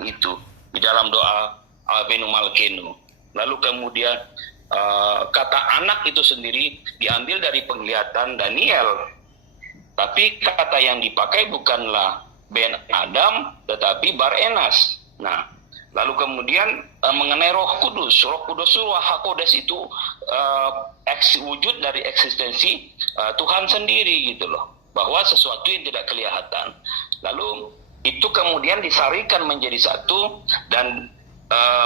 Tuhan itu di dalam doa Avenu Malkenu. Lalu kemudian kata anak itu sendiri diambil dari penglihatan Daniel. Tapi kata yang dipakai bukanlah Ben Adam, tetapi Bar Enas. Nah, lalu kemudian mengenai Roh Kudus Ruach HaKodes itu wujud dari eksistensi Tuhan sendiri gitu loh, bahwa sesuatu yang tidak kelihatan. Lalu itu kemudian disarikan menjadi satu dan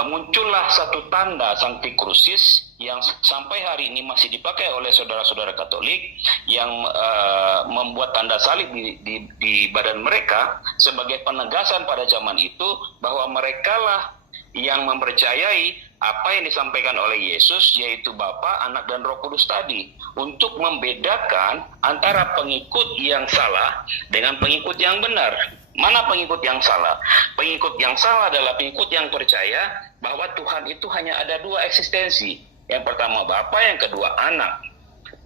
muncullah satu tanda Sancti Crucis yang sampai hari ini masih dipakai oleh saudara-saudara Katolik yang membuat tanda salib di badan mereka sebagai penegasan pada zaman itu bahwa merekalah yang mempercayai apa yang disampaikan oleh Yesus, yaitu Bapa, Anak, dan Roh Kudus tadi, untuk membedakan antara pengikut yang salah dengan pengikut yang benar. Mana pengikut yang salah? Pengikut yang salah adalah pengikut yang percaya bahwa Tuhan itu hanya ada dua eksistensi. Yang pertama Bapa, yang kedua Anak.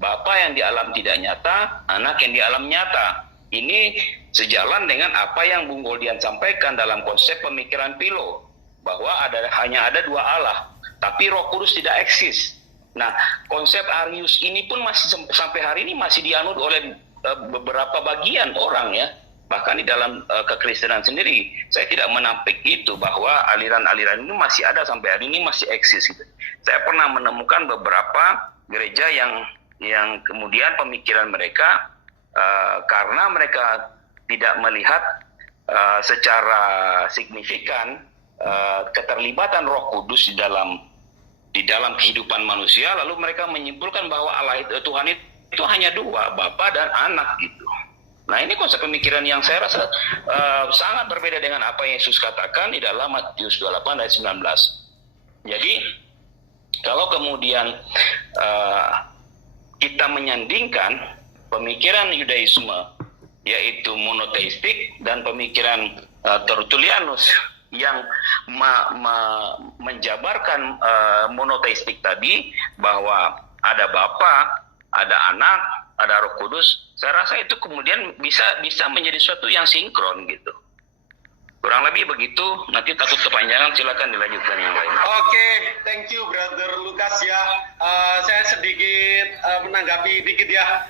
Bapa yang di alam tidak nyata, Anak yang di alam nyata. Ini sejalan dengan apa yang Bung Goldian sampaikan dalam konsep pemikiran Philo, bahwa hanya ada dua Allah, tapi Roh Kudus tidak eksis. Nah, konsep Arius ini pun masih sampai hari ini masih dianut oleh beberapa bagian orang ya. Bahkan di dalam kekristenan sendiri, saya tidak menampik itu bahwa aliran-aliran ini masih ada sampai hari ini, masih eksis gitu. Saya pernah menemukan beberapa gereja yang kemudian pemikiran mereka karena mereka tidak melihat secara signifikan keterlibatan Roh Kudus di dalam kehidupan manusia, lalu mereka menyimpulkan bahwa Allah Tuhan itu hanya dua, Bapa dan Anak gitu. Nah, ini konsep pemikiran yang saya rasa sangat berbeda dengan apa yang Yesus katakan di dalam Matius 28 ayat 19. Jadi, kalau kemudian kita menyandingkan pemikiran Yudaisme, yaitu monoteistik, dan pemikiran Tertullianus yang menjabarkan monoteistik tadi, bahwa ada Bapa, ada Anak, ada Roh Kudus, saya rasa itu kemudian bisa menjadi sesuatu yang sinkron gitu. Kurang lebih begitu, nanti takut kepanjangan, silakan dilanjutkan yang lain. Oke, thank you Brother Lukas ya. Saya sedikit menanggapi dikit ya.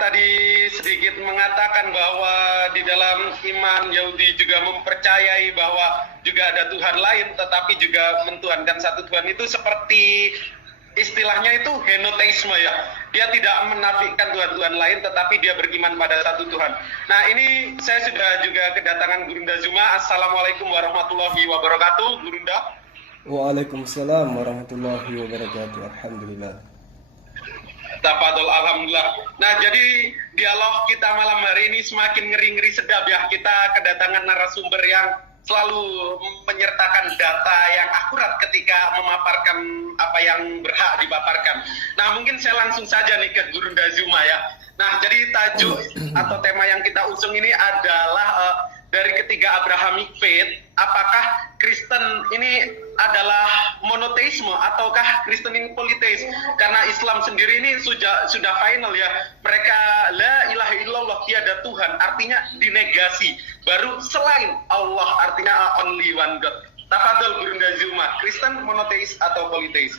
Tadi sedikit mengatakan bahwa di dalam iman Yahudi juga mempercayai bahwa juga ada Tuhan lain, tetapi juga mentuhankan satu Tuhan itu seperti istilahnya itu henoteisme ya. Dia tidak menafikan Tuhan-Tuhan lain, tetapi dia beriman pada satu Tuhan. Nah, ini saya sudah juga kedatangan Gurunda Zuma. Assalamualaikum warahmatullahi wabarakatuh, Gurunda. Waalaikumsalam warahmatullahi wabarakatuh. Alhamdulillah. Tafadhol, alhamdulillah. Nah, jadi dialog kita malam hari ini semakin ngeri-ngeri sedap ya. Kita kedatangan narasumber yang selalu menyertakan data yang akurat ketika memaparkan apa yang berhak dipaparkan. Nah, mungkin saya langsung saja nih ke Gurunda Zuma ya. Nah, jadi tajuk atau tema yang kita usung ini adalah dari ketiga Abrahamic faith, apakah Kristen ini adalah monoteisme ataukah Kristen ini politeis? Karena Islam sendiri ini sudah final ya. Mereka la ilaha illallah, tiada Tuhan, artinya dinegasi. Baru selain Allah, artinya only one God. Tafadhol Gurunda Zuma, Kristen monoteis atau politeis?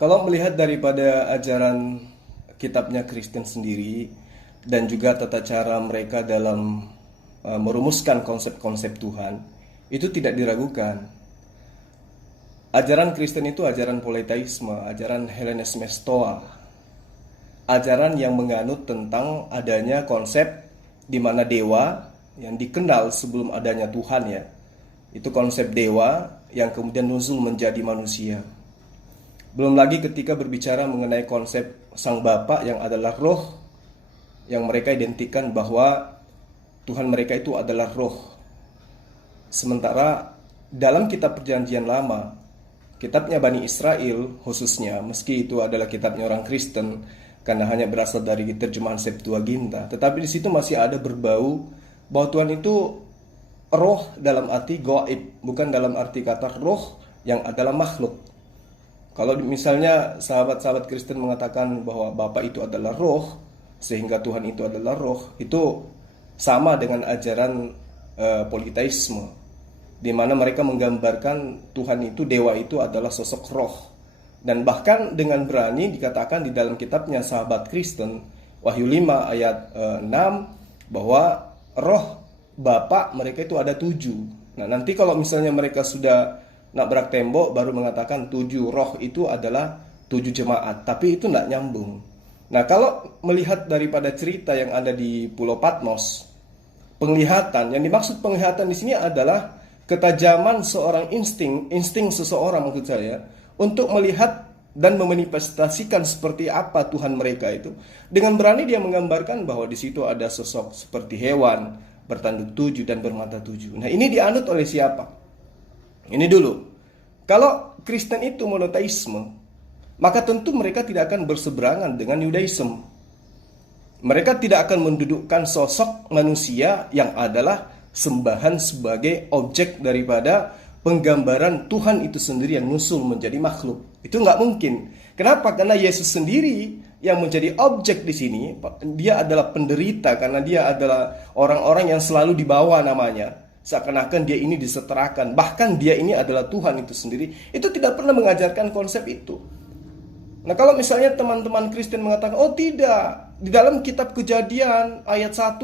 Kalau melihat daripada ajaran kitabnya Kristen sendiri dan juga tata cara mereka dalam merumuskan konsep-konsep Tuhan, itu tidak diragukan. Ajaran Kristen itu ajaran politeisme, ajaran Hellenisme Stoa, ajaran yang menganut tentang adanya konsep di mana dewa yang dikenal sebelum adanya Tuhan ya. Itu konsep dewa yang kemudian nuzul menjadi manusia. Belum lagi ketika berbicara mengenai konsep Sang Bapa yang adalah roh, yang mereka identikan bahwa Tuhan mereka itu adalah roh. Sementara dalam kitab Perjanjian Lama, kitabnya Bani Israel khususnya, meski itu adalah kitabnya orang Kristen karena hanya berasal dari terjemahan Septuaginta, tetapi di situ masih ada berbau bahwa Tuhan itu roh dalam arti gaib, bukan dalam arti kata roh yang adalah makhluk. Kalau misalnya sahabat-sahabat Kristen mengatakan bahwa Bapa itu adalah roh, sehingga Tuhan itu adalah roh, itu sama dengan ajaran politeisme, di mana mereka menggambarkan Tuhan itu, dewa itu adalah sosok roh. Dan bahkan dengan berani dikatakan di dalam kitabnya Sahabat Kristen, Wahyu 5 ayat 6, bahwa roh Bapa mereka itu ada 7. Nah, nanti kalau misalnya mereka sudah nabrak tembok, baru mengatakan 7 roh itu adalah 7 jemaat. Tapi itu tidak nyambung. Nah, kalau melihat daripada cerita yang ada di Pulau Patmos, penglihatan, yang dimaksud penglihatan di sini adalah ketajaman seorang insting seseorang maksud saya, untuk melihat dan memanifestasikan seperti apa Tuhan mereka itu. Dengan berani dia menggambarkan bahwa di situ ada sosok seperti hewan, bertanduk 7 dan bermata 7. Nah, ini dianut oleh siapa? Ini dulu. Kalau Kristen itu monoteisme, maka tentu mereka tidak akan berseberangan dengan Yudaisme. Mereka tidak akan mendudukkan sosok manusia yang adalah sembahan sebagai objek daripada penggambaran Tuhan itu sendiri yang nyusul menjadi makhluk. Itu nggak mungkin. Kenapa? Karena Yesus sendiri yang menjadi objek di sini, dia adalah penderita karena dia adalah orang-orang yang selalu dibawa namanya. Seakan-akan dia ini disetarakan. Bahkan dia ini adalah Tuhan itu sendiri. Itu tidak pernah mengajarkan konsep itu. Nah, kalau misalnya teman-teman Kristen mengatakan, oh tidak, di dalam kitab Kejadian ayat 1,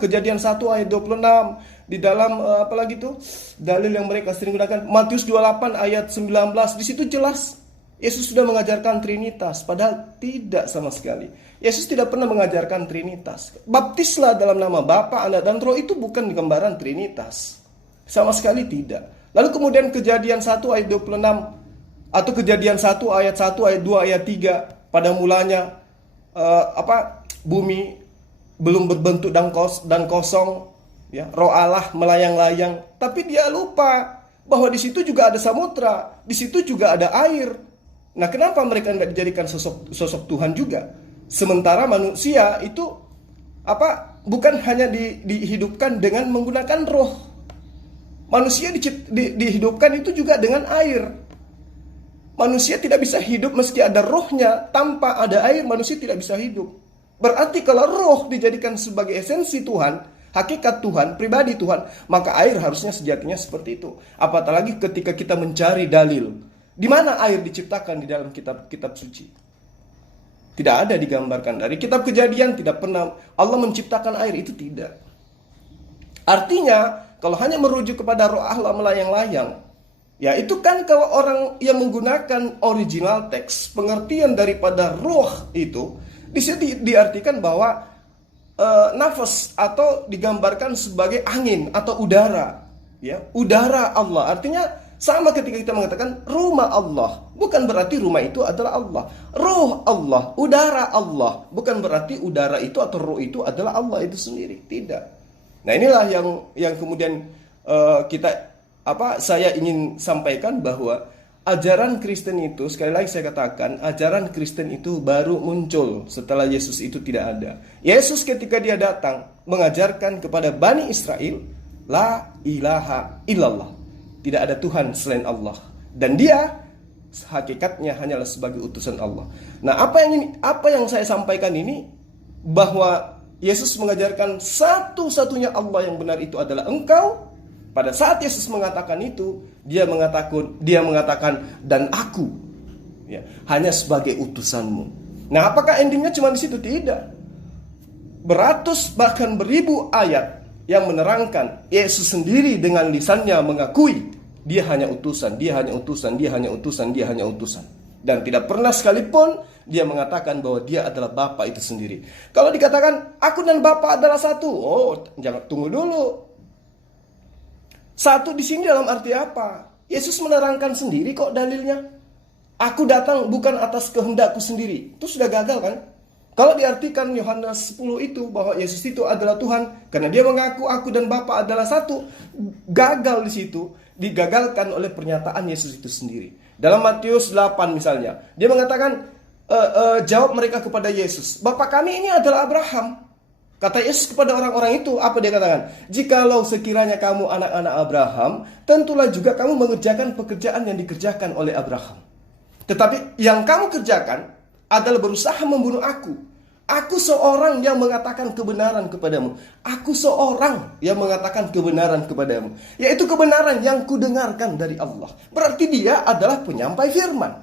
Kejadian 1 ayat 26, di dalam apalagi itu dalil yang mereka sering gunakan, Matius 28 ayat 19, di situ jelas Yesus sudah mengajarkan Trinitas, padahal tidak sama sekali. Yesus tidak pernah mengajarkan Trinitas. Baptislah dalam nama Bapa, Anak dan Roh, itu bukan gambaran Trinitas. Sama sekali tidak. Lalu kemudian Kejadian 1 ayat 26 atau Kejadian 1 ayat 2 ayat 3, pada mulanya bumi belum berbentuk dan kosong, ya, Roh Allah melayang-layang, tapi dia lupa bahwa di situ juga ada samudra, di situ juga ada air. Nah, kenapa mereka tidak dijadikan sosok Tuhan juga? Sementara manusia itu bukan hanya dihidupkan dengan menggunakan roh. Manusia dihidupkan itu juga dengan air. Manusia tidak bisa hidup meski ada rohnya. Tanpa ada air, manusia tidak bisa hidup. Berarti kalau roh dijadikan sebagai esensi Tuhan, hakikat Tuhan, pribadi Tuhan, maka air harusnya sejatinya seperti itu. Apatah lagi ketika kita mencari dalil, di mana air diciptakan di dalam kitab suci? Tidak ada digambarkan. Dari kitab Kejadian tidak pernah Allah menciptakan air, itu tidak. Artinya, kalau hanya merujuk kepada roh Allah melayang-layang, ya itu kan kalau orang yang menggunakan original teks, pengertian daripada roh itu, di sini diartikan bahwa nafas atau digambarkan sebagai angin atau udara, ya, udara Allah. Artinya sama ketika kita mengatakan rumah Allah, bukan berarti rumah itu adalah Allah. Ruh Allah, udara Allah, bukan berarti udara itu atau ruh itu adalah Allah itu sendiri. Tidak. Nah, inilah yang kemudian saya ingin sampaikan bahwa ajaran Kristen itu, sekali lagi saya katakan, ajaran Kristen itu baru muncul setelah Yesus itu tidak ada. Yesus ketika dia datang mengajarkan kepada Bani Israel, la ilaha illallah. Tidak ada Tuhan selain Allah. Dan dia hakikatnya hanyalah sebagai utusan Allah. Nah, apa yang saya sampaikan ini, bahwa Yesus mengajarkan satu-satunya Allah yang benar itu adalah engkau. Pada saat Yesus mengatakan itu, dia mengatakan dan aku, ya, hanya sebagai utusanmu. Nah, apakah endingnya cuma di situ? Tidak. Beratus bahkan beribu ayat yang menerangkan Yesus sendiri dengan lisannya mengakui dia hanya utusan, dia hanya utusan, dia hanya utusan, dia hanya utusan. Dan tidak pernah sekalipun dia mengatakan bahwa dia adalah Bapa itu sendiri. Kalau dikatakan aku dan Bapa adalah satu, oh, jangan, tunggu dulu. Satu di sini dalam arti apa? Yesus menerangkan sendiri kok dalilnya. Aku datang bukan atas kehendakku sendiri. Itu sudah gagal kan? Kalau diartikan Yohanes 10 itu bahwa Yesus itu adalah Tuhan karena dia mengaku aku dan Bapa adalah satu, gagal di situ, digagalkan oleh pernyataan Yesus itu sendiri. Dalam Matius 8 misalnya, dia mengatakan jawab mereka kepada Yesus, Bapa kami ini adalah Abraham. Kata Yesus kepada orang-orang itu, apa dia katakan? Jikalau sekiranya kamu anak-anak Abraham, tentulah juga kamu mengerjakan pekerjaan yang dikerjakan oleh Abraham. Tetapi yang kamu kerjakan adalah berusaha membunuh aku. Aku seorang yang mengatakan kebenaran kepadamu. Aku seorang yang mengatakan kebenaran kepadamu. Yaitu kebenaran yang kudengarkan dari Allah. Berarti dia adalah penyampai firman.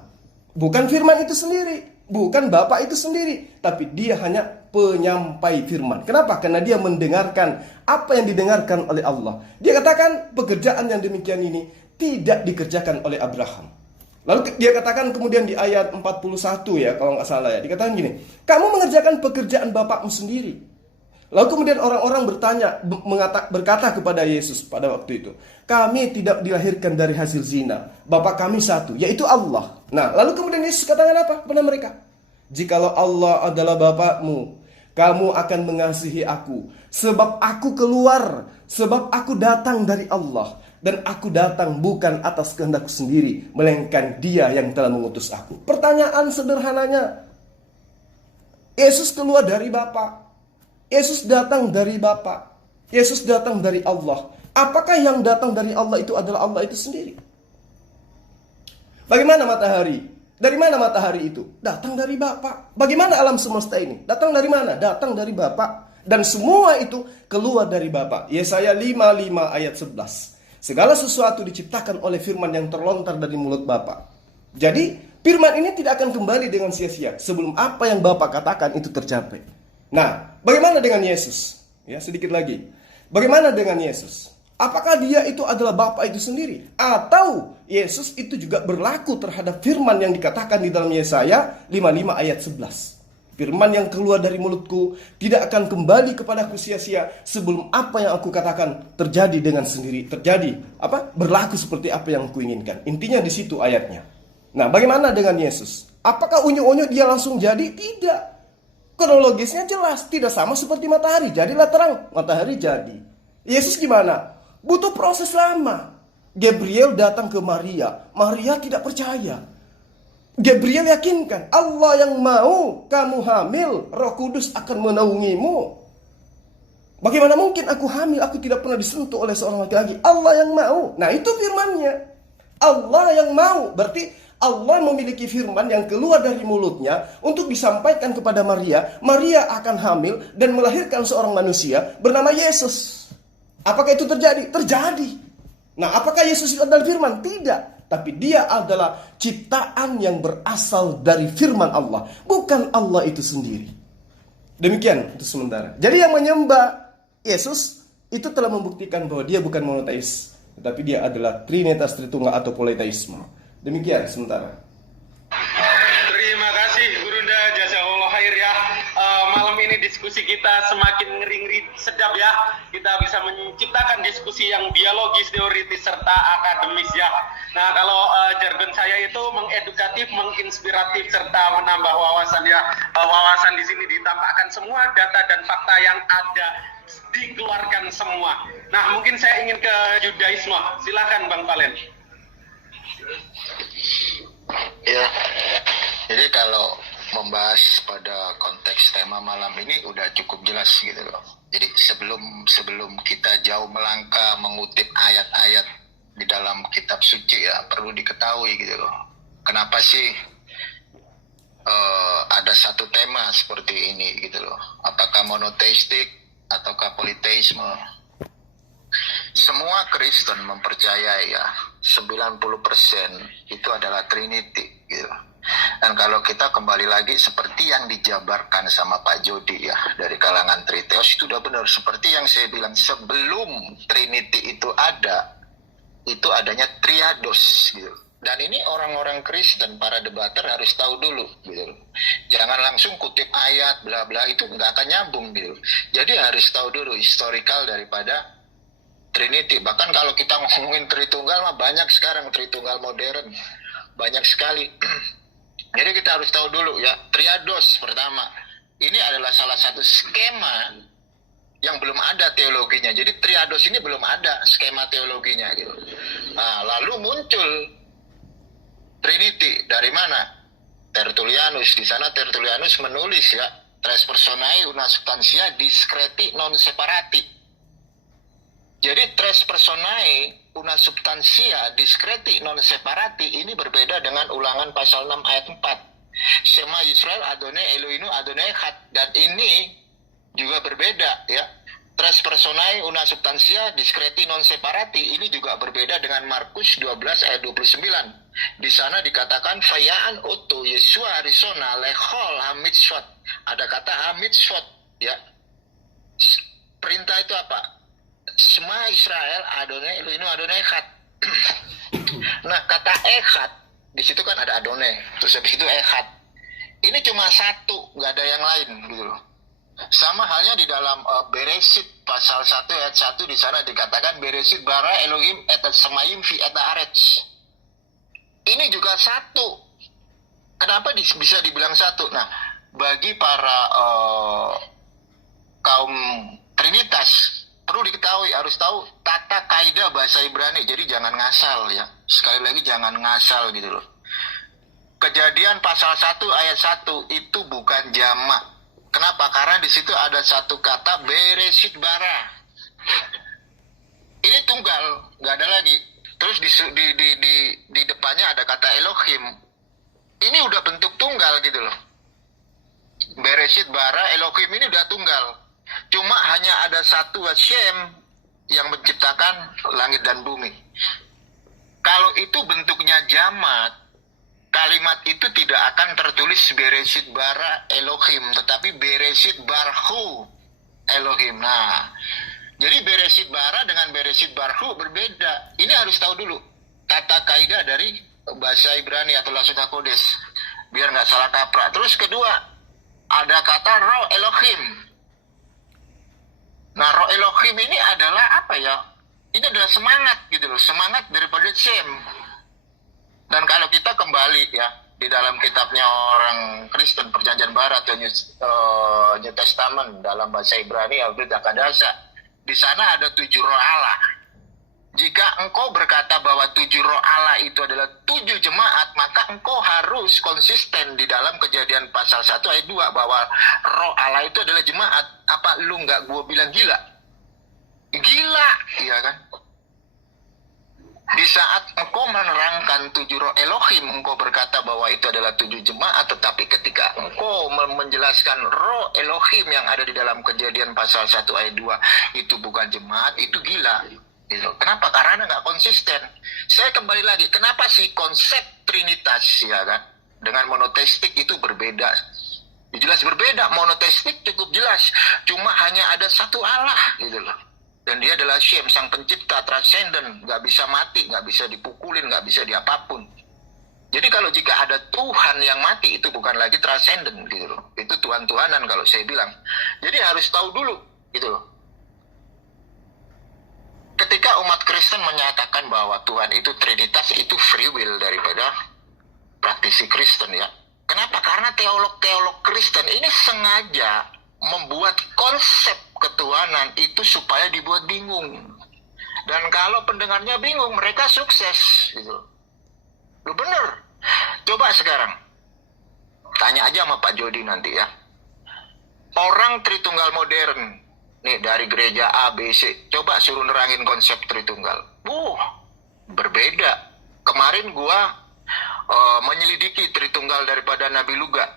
Bukan firman itu sendiri. Bukan Bapa itu sendiri. Tapi dia hanya penyampai firman. Kenapa? Karena dia mendengarkan apa yang didengarkan oleh Allah. Dia katakan pekerjaan yang demikian ini tidak dikerjakan oleh Abraham. Lalu dia katakan kemudian di ayat 41 ya, kalau nggak salah ya, dikatakan gini, kamu mengerjakan pekerjaan bapakmu sendiri. Lalu kemudian orang-orang berkata kepada Yesus pada waktu itu, kami tidak dilahirkan dari hasil zina, Bapak kami satu, yaitu Allah. Nah, lalu kemudian Yesus katakan apa kepada mereka? Jikalau Allah adalah Bapakmu, kamu akan mengasihi aku, sebab aku keluar, sebab aku datang dari Allah. Dan aku datang bukan atas kehendakku sendiri, melainkan Dia yang telah mengutus aku. Pertanyaan sederhananya, Yesus keluar dari Bapa, Yesus datang dari Bapa, Yesus datang dari Allah. Apakah yang datang dari Allah itu adalah Allah itu sendiri? Bagaimana matahari? Dari mana matahari itu? Datang dari Bapa. Bagaimana alam semesta ini? Datang dari mana? Datang dari Bapa. Dan semua itu keluar dari Bapa. Yesaya 55 ayat 11. Segala sesuatu diciptakan oleh firman yang terlontar dari mulut Bapa. Jadi, firman ini tidak akan kembali dengan sia-sia sebelum apa yang Bapa katakan itu tercapai. Nah, bagaimana dengan Yesus? Ya, sedikit lagi. Bagaimana dengan Yesus? Apakah dia itu adalah Bapa itu sendiri? Atau Yesus itu juga berlaku terhadap firman yang dikatakan di dalam Yesaya 55 ayat 11? Firman yang keluar dari mulutku tidak akan kembali kepadaku sia-sia sebelum apa yang aku katakan terjadi dengan sendiri. Berlaku seperti apa yang kuinginkan. Intinya di situ ayatnya. Nah, bagaimana dengan Yesus? Apakah unyu-unyu dia langsung jadi? Tidak. Kronologisnya jelas. Tidak sama seperti matahari. Jadilah terang. Matahari jadi. Yesus gimana? Butuh proses lama. Gabriel datang ke Maria. Maria tidak percaya. Gabriel yakinkan, Allah yang mau kamu hamil, Roh Kudus akan menaungimu. Bagaimana mungkin aku hamil, aku tidak pernah disentuh oleh seorang laki-laki. Allah yang mau. Nah, itu firmannya. Allah yang mau. Berarti Allah memiliki firman yang keluar dari mulutnya untuk disampaikan kepada Maria. Maria akan hamil dan melahirkan seorang manusia bernama Yesus. Apakah itu terjadi? Terjadi. Nah, apakah Yesus itu adalah firman? Tidak. Tapi dia adalah ciptaan yang berasal dari firman Allah. Bukan Allah itu sendiri. Demikian untuk sementara. Jadi yang menyembah Yesus itu telah membuktikan bahwa dia bukan monoteis. Tetapi dia adalah Trinitas Tritunggal atau politeisme. Demikian sementara. Terima kasih Gurunda, jazakallahu khair ya. Malam ini diskusi kita semakin ngeri-ngeri sedap ya. Kita bisa menciptakan diskusi yang dialogis, teoritis, serta akademis ya. Nah, kalau jargon saya itu mengedukatif, menginspiratif, serta menambah wawasan ya. Wawasan di sini ditampakkan semua data dan fakta yang ada, dikeluarkan semua. Nah, mungkin saya ingin ke Judaisme. Silakan Bang Valen. Ya, jadi kalau membahas pada konteks tema malam ini udah cukup jelas gitu loh. Jadi sebelum kita jauh melangkah mengutip ayat-ayat di dalam kitab suci ya perlu diketahui gitu loh. Kenapa sih ada satu tema seperti ini gitu loh? Apakah monoteistik ataukah politeisme? Semua Kristen mempercayai ya 90% itu adalah Trinity gitu. Dan kalau kita kembali lagi seperti yang dijabarkan sama Pak Jody ya dari kalangan Triteos itu sudah benar. Seperti yang saya bilang sebelum Trinity itu ada, itu adanya Triados gitu. Dan ini orang-orang Kristen, para debater harus tahu dulu gitu. Jangan langsung kutip ayat bla bla itu nggak akan nyambung gitu. Jadi harus tahu dulu historical daripada Trinity. Bahkan kalau kita ngomongin Tritunggal mah banyak sekarang Tritunggal modern. Banyak sekali. Jadi kita harus tahu dulu ya, Triados pertama. Ini adalah salah satu skema yang belum ada teologinya. Jadi Triados ini belum ada skema teologinya gitu. Nah, lalu muncul Trinity dari mana? Tertullianus. Di sana Tertullianus menulis ya, tres personae una substantia discreti non separati. Jadi tres personae una substantia discreti non separati ini berbeda dengan Ulangan pasal 6 ayat 4. Semais Israel Adonai Eloheinu Adonai Echad. Dan ini juga berbeda ya. Tres personae una substantia discreti non separati, ini juga berbeda dengan Markus 12 ayat 29. Di sana dikatakan fayaan oto Yesua Arizona lechol hamitzvot. Ada kata hamitzvot ya. Perintah itu apa? Semua Israel Adonai Eloheinu Adonai Echad. Nah, kata Echad di situ kan ada Adonai, terus habis itu Echad. Ini cuma satu, nggak ada yang lain gitu loh. Sama halnya di dalam Bereshit pasal 1 ayat 1 di sana dikatakan Bereshit bara Elohim et semayim fi et haaretz. Ini juga satu. Kenapa bisa dibilang satu? Nah, bagi para kaum Trinitas perlu diketahui, harus tahu tata kaidah bahasa Ibrani. Jadi jangan ngasal ya. Sekali lagi jangan ngasal gitu loh. Kejadian pasal 1 ayat 1 itu bukan jamak. Kenapa? Karena di situ ada satu kata Bereshit bara. Ini tunggal, nggak ada lagi. Terus di depannya ada kata Elohim. Ini udah bentuk tunggal gitu loh. Bereshit bara Elohim ini udah tunggal. Cuma hanya ada satu Hashem yang menciptakan langit dan bumi. Kalau itu bentuknya jamak, kalimat itu tidak akan tertulis Bereshit bara Elohim, tetapi Bereshit barhu Elohim. Nah, jadi Bereshit bara dengan Bereshit barhu berbeda. Ini harus tahu dulu tata kaidah dari bahasa Ibrani atau Lashon HaKodesh, biar nggak salah kaprah. Terus kedua, ada kata roh Elohim. Nah, roh Elohim ini adalah apa ya? Ini adalah semangat gitu loh, semangat daripada Shem. Dan kalau kita kembali ya di dalam kitabnya orang Kristen Perjanjian Barat atau New Testament dalam bahasa Ibrani Alfred Akadasa, di sana ada 7 roh Allah. Jika engkau berkata bahwa 7 roh Allah itu adalah 7 jemaat, maka engkau harus konsisten di dalam Kejadian pasal 1 ayat 2 bahwa roh Allah itu adalah jemaat. Apa lu nggak gua bilang gila? Gila, iya kan? Di saat engkau menerangkan 7 roh Elohim, engkau berkata bahwa itu adalah 7 jemaat, tetapi ketika engkau menjelaskan roh Elohim yang ada di dalam Kejadian pasal 1 ayat 2 itu bukan jemaat, itu gila. Gitu. Kenapa? Karena nggak konsisten. Saya kembali lagi, kenapa sih konsep Trinitas ya kan dengan monoteistik itu berbeda? Jelas berbeda. Monoteistik cukup jelas, cuma hanya ada satu Allah gitu loh. Dan dia adalah Shem, sang pencipta, transenden, nggak bisa mati, nggak bisa dipukulin, nggak bisa diapapun. Jadi kalau jika ada Tuhan yang mati, itu bukan lagi transenden gitu loh. Itu Tuhan-Tuhanan kalau saya bilang. Jadi harus tahu dulu gitu loh. Ketika umat Kristen menyatakan bahwa Tuhan itu Trinitas, itu free will daripada praktisi Kristen ya. Kenapa? Karena teolog-teolog Kristen ini sengaja membuat konsep ketuhanan itu supaya dibuat bingung. Dan kalau pendengarnya bingung, mereka sukses gitu. Lu bener. Coba sekarang tanya aja sama Pak Jody nanti ya. Orang Tritunggal modern nih dari gereja A, B, C, coba suruh nerangin konsep Tritunggal. Berbeda. Kemarin gua menyelidiki Tritunggal daripada Nabi Luga.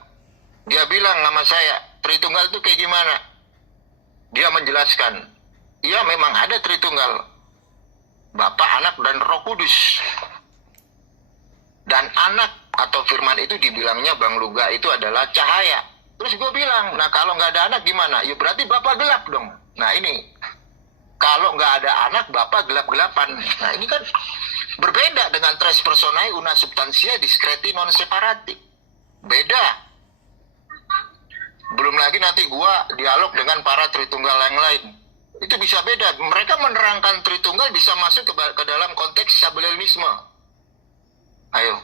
Dia bilang sama saya, Tritunggal itu kayak gimana? Dia menjelaskan, ya memang ada Tritunggal, Bapa, Anak, dan Roh Kudus. Dan anak atau firman itu dibilangnya Bang Luga itu adalah cahaya. Terus gue bilang, nah kalau nggak ada anak gimana? Ya berarti Bapa gelap dong. Nah ini, kalau nggak ada anak, Bapa gelap-gelapan. Nah ini kan berbeda dengan tres personae una substantia discreti non separati. Beda. Belum lagi nanti gua dialog dengan para Tritunggal yang lain. Itu bisa beda. Mereka menerangkan Tritunggal bisa masuk ke dalam konteks sabellianisme. Ayo.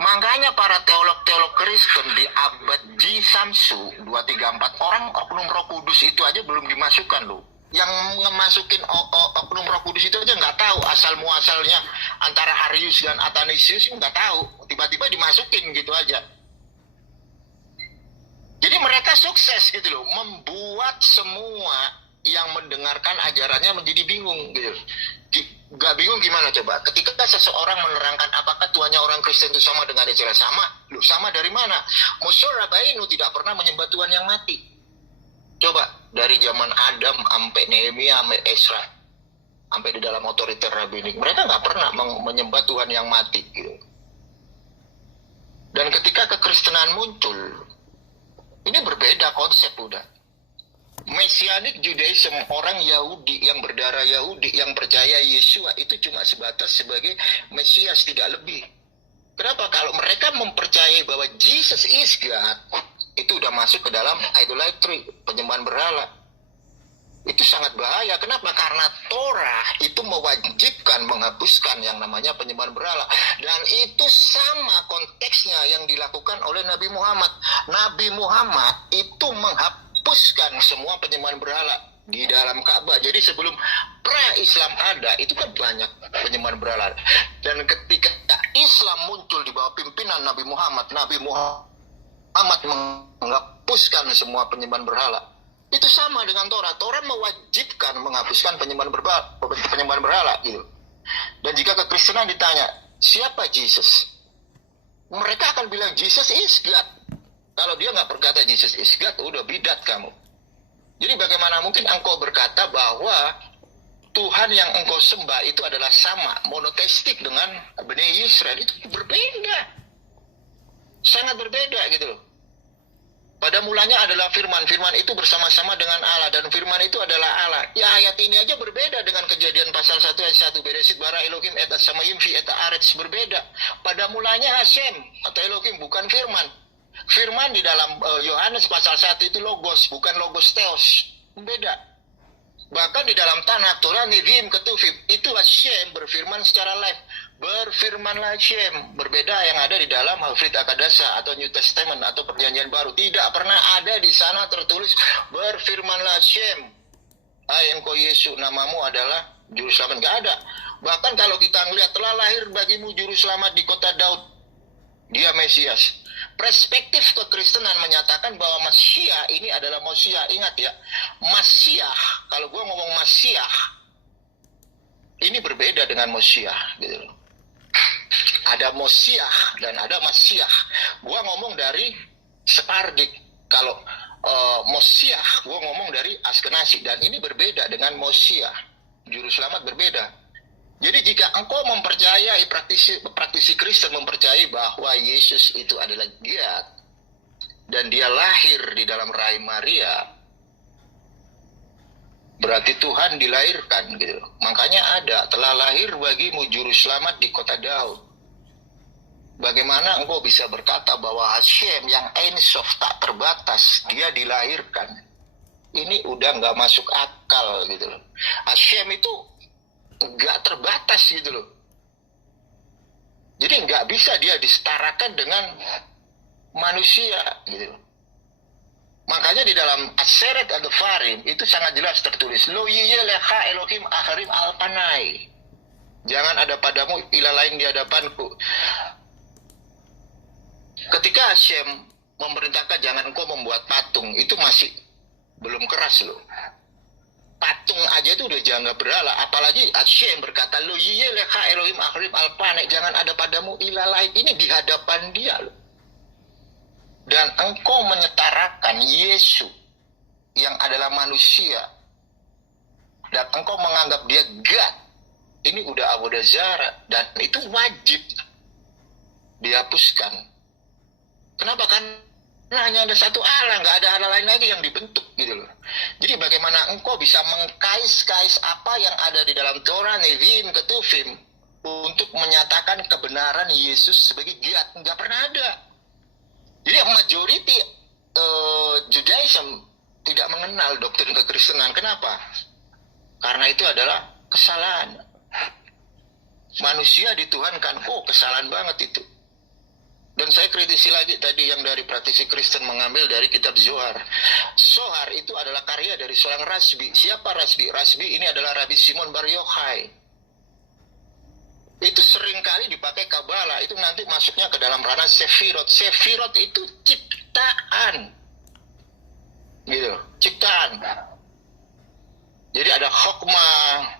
Makanya para teolog-teolog Kristen di abad G. Samsu 234 orang oknum Roh Kudus itu aja belum dimasukkan loh. Yang ngemasukin oknum Roh Kudus itu aja nggak tahu asal muasalnya antara Arius dan Athanasius, nggak tahu. Tiba-tiba dimasukin gitu aja. Jadi mereka sukses gitu loh, membuat semua yang mendengarkan ajarannya menjadi bingung gitu. Gak bingung gimana coba? Ketika seseorang menerangkan apakah Tuhannya orang Kristen itu sama dengan Israel, sama. Lu sama dari mana? Moshe Rabbeinu tidak pernah menyembah Tuhan yang mati. Coba dari zaman Adam sampai Nehemia sampai Esra, sampai di dalam otoriter rabbinik, mereka nggak pernah menyembah Tuhan yang mati gitu. Dan ketika kekristenan muncul, ini berbeda konsep udah. Messianic Judaism, orang Yahudi yang berdarah Yahudi yang percaya Yesua itu cuma sebatas sebagai Mesias, tidak lebih. Kenapa? Kalau mereka mempercayai bahwa Jesus is God, itu udah masuk ke dalam idolatry, penyembahan berhala. Itu sangat bahaya. Kenapa? Karena Torah itu mewajibkan menghapuskan yang namanya penyembahan berhala. Dan itu sama konteksnya yang dilakukan oleh Nabi Muhammad. Nabi Muhammad itu menghapuskan semua penyembahan berhala di dalam Ka'bah. Jadi sebelum pra-Islam ada, itu kan banyak penyembahan berhala. Dan ketika Islam muncul di bawah pimpinan Nabi Muhammad menghapuskan semua penyembahan berhala. Itu sama dengan Torah. Torah mewajibkan menghapuskan penyembahan berhala gitu. Dan jika kekristenan ditanya, siapa Jesus? Mereka akan bilang Jesus is God. Kalau dia nggak berkata Jesus is God, udah bidat kamu. Jadi bagaimana mungkin engkau berkata bahwa Tuhan yang engkau sembah itu adalah sama, monoteistik dengan Bani Israel? Itu berbeda. Sangat berbeda gitu loh. Pada mulanya adalah firman. Firman itu bersama-sama dengan Allah. Dan firman itu adalah Allah. Ya ayat ini aja berbeda dengan Kejadian pasal 1 ayat 1. Bereshit bara Elohim et samayim fi et aretz. Berbeda. Pada mulanya Hashem atau Elohim, bukan firman. Firman di dalam Yohanes pasal 1 itu logos, bukan logos theos. Beda. Bahkan di dalam Tanakh, Torah, Nevi'im, Ketuvim, itu Hashem berfirman secara live. Berfirmanlah Hashem. Berbeda yang ada di dalam Halfrit Akadasa atau New Testament atau Perjanjian Baru. Tidak pernah ada di sana tertulis berfirmanlah Hashem. Hai engkau Yesus, namamu adalah Juru Selamat. Nggak ada. Bahkan kalau kita melihat, telah lahir bagimu Juru Selamat di kota Daud. Dia Mesias. Perspektif kekristenan menyatakan bahwa Mesias ini adalah Mesias. Ingat ya, Mesias, kalau gue ngomong Mesias, ini berbeda dengan Mesias gitu loh. Ada Mesias dan ada Mesias. Gua ngomong dari Sephardic. Kalau Mesias, gua ngomong dari Askenazi. Dan ini berbeda dengan Mesias. Juru selamat berbeda. Jadi jika engkau mempercayai, praktisi Kristen mempercayai bahwa Yesus itu adalah God dan dia lahir di dalam rahim Maria, berarti Tuhan dilahirkan gitu. Makanya ada, telah lahir bagimu Juru Selamat di kota Daud. Bagaimana engkau bisa berkata bahwa Hashem yang Ein Sof, tak terbatas, dia dilahirkan? Ini udah nggak masuk akal gitu loh. Hashem itu nggak terbatas gitu loh. Jadi nggak bisa dia disetarakan dengan manusia gitu loh. Makanya di dalam Aseret Ad-Farim itu sangat jelas tertulis, Lo yiyelecha Elohim aharim al-panai. Jangan ada padamu ilah lain di hadapanku. Ketika Hashem memerintahkan jangan engkau membuat patung, itu masih belum keras loh. Patung aja itu udah jangan berhala. Apalagi Hashem berkata, Lo yiyelecha Elohim aharim al-panai. Jangan ada padamu ilah lain. Ini di hadapan dia loh. Dan engkau menyetarakan Yesus yang adalah manusia dan engkau menganggap dia God, ini udah avodah zara dan itu wajib dihapuskan. Kenapa? Karena hanya ada satu Allah, nggak ada Allah lain lagi yang dibentuk gitu loh. Jadi bagaimana engkau bisa mengkais-kais apa yang ada di dalam Torah, Nevi'im, Ketuvim untuk menyatakan kebenaran Yesus sebagai God? Nggak pernah ada. Jadi majority Judaism tidak mengenal doktrin kekristenan. Kenapa? Karena itu adalah kesalahan. Manusia dituhankan. Oh, kesalahan banget itu. Dan saya kritisi lagi tadi yang dari praktisi Kristen mengambil dari kitab Zohar. Zohar itu adalah karya dari seorang Rasbi. Siapa Rasbi? Rasbi ini adalah Rabbi Simon Bar Yochai. Itu seringkali dipakai Kabbalah, itu nanti masuknya ke dalam ranah Sefirot. Sefirot itu ciptaan. Gitu, ciptaan. Jadi ada Hokmah,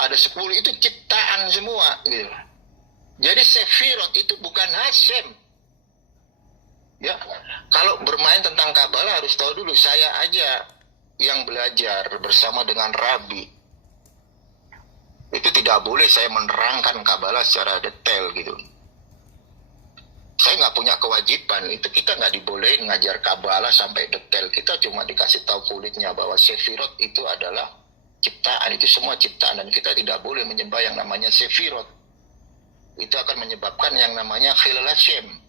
ada 10 itu ciptaan semua gitu. Jadi Sefirot itu bukan Hashem. Ya, kalau bermain tentang Kabbalah harus tahu dulu, saya aja yang belajar bersama dengan Rabi. Itu tidak boleh saya menerangkan Kabbalah secara detail gitu. Saya nggak punya kewajiban, itu kita nggak dibolehin ngajar Kabbalah sampai detail. Kita cuma dikasih tahu kulitnya bahwa Sefirot itu adalah ciptaan, itu semua ciptaan, dan kita tidak boleh menyembah yang namanya Sefirot. Itu akan menyebabkan yang namanya Khilal Hashem.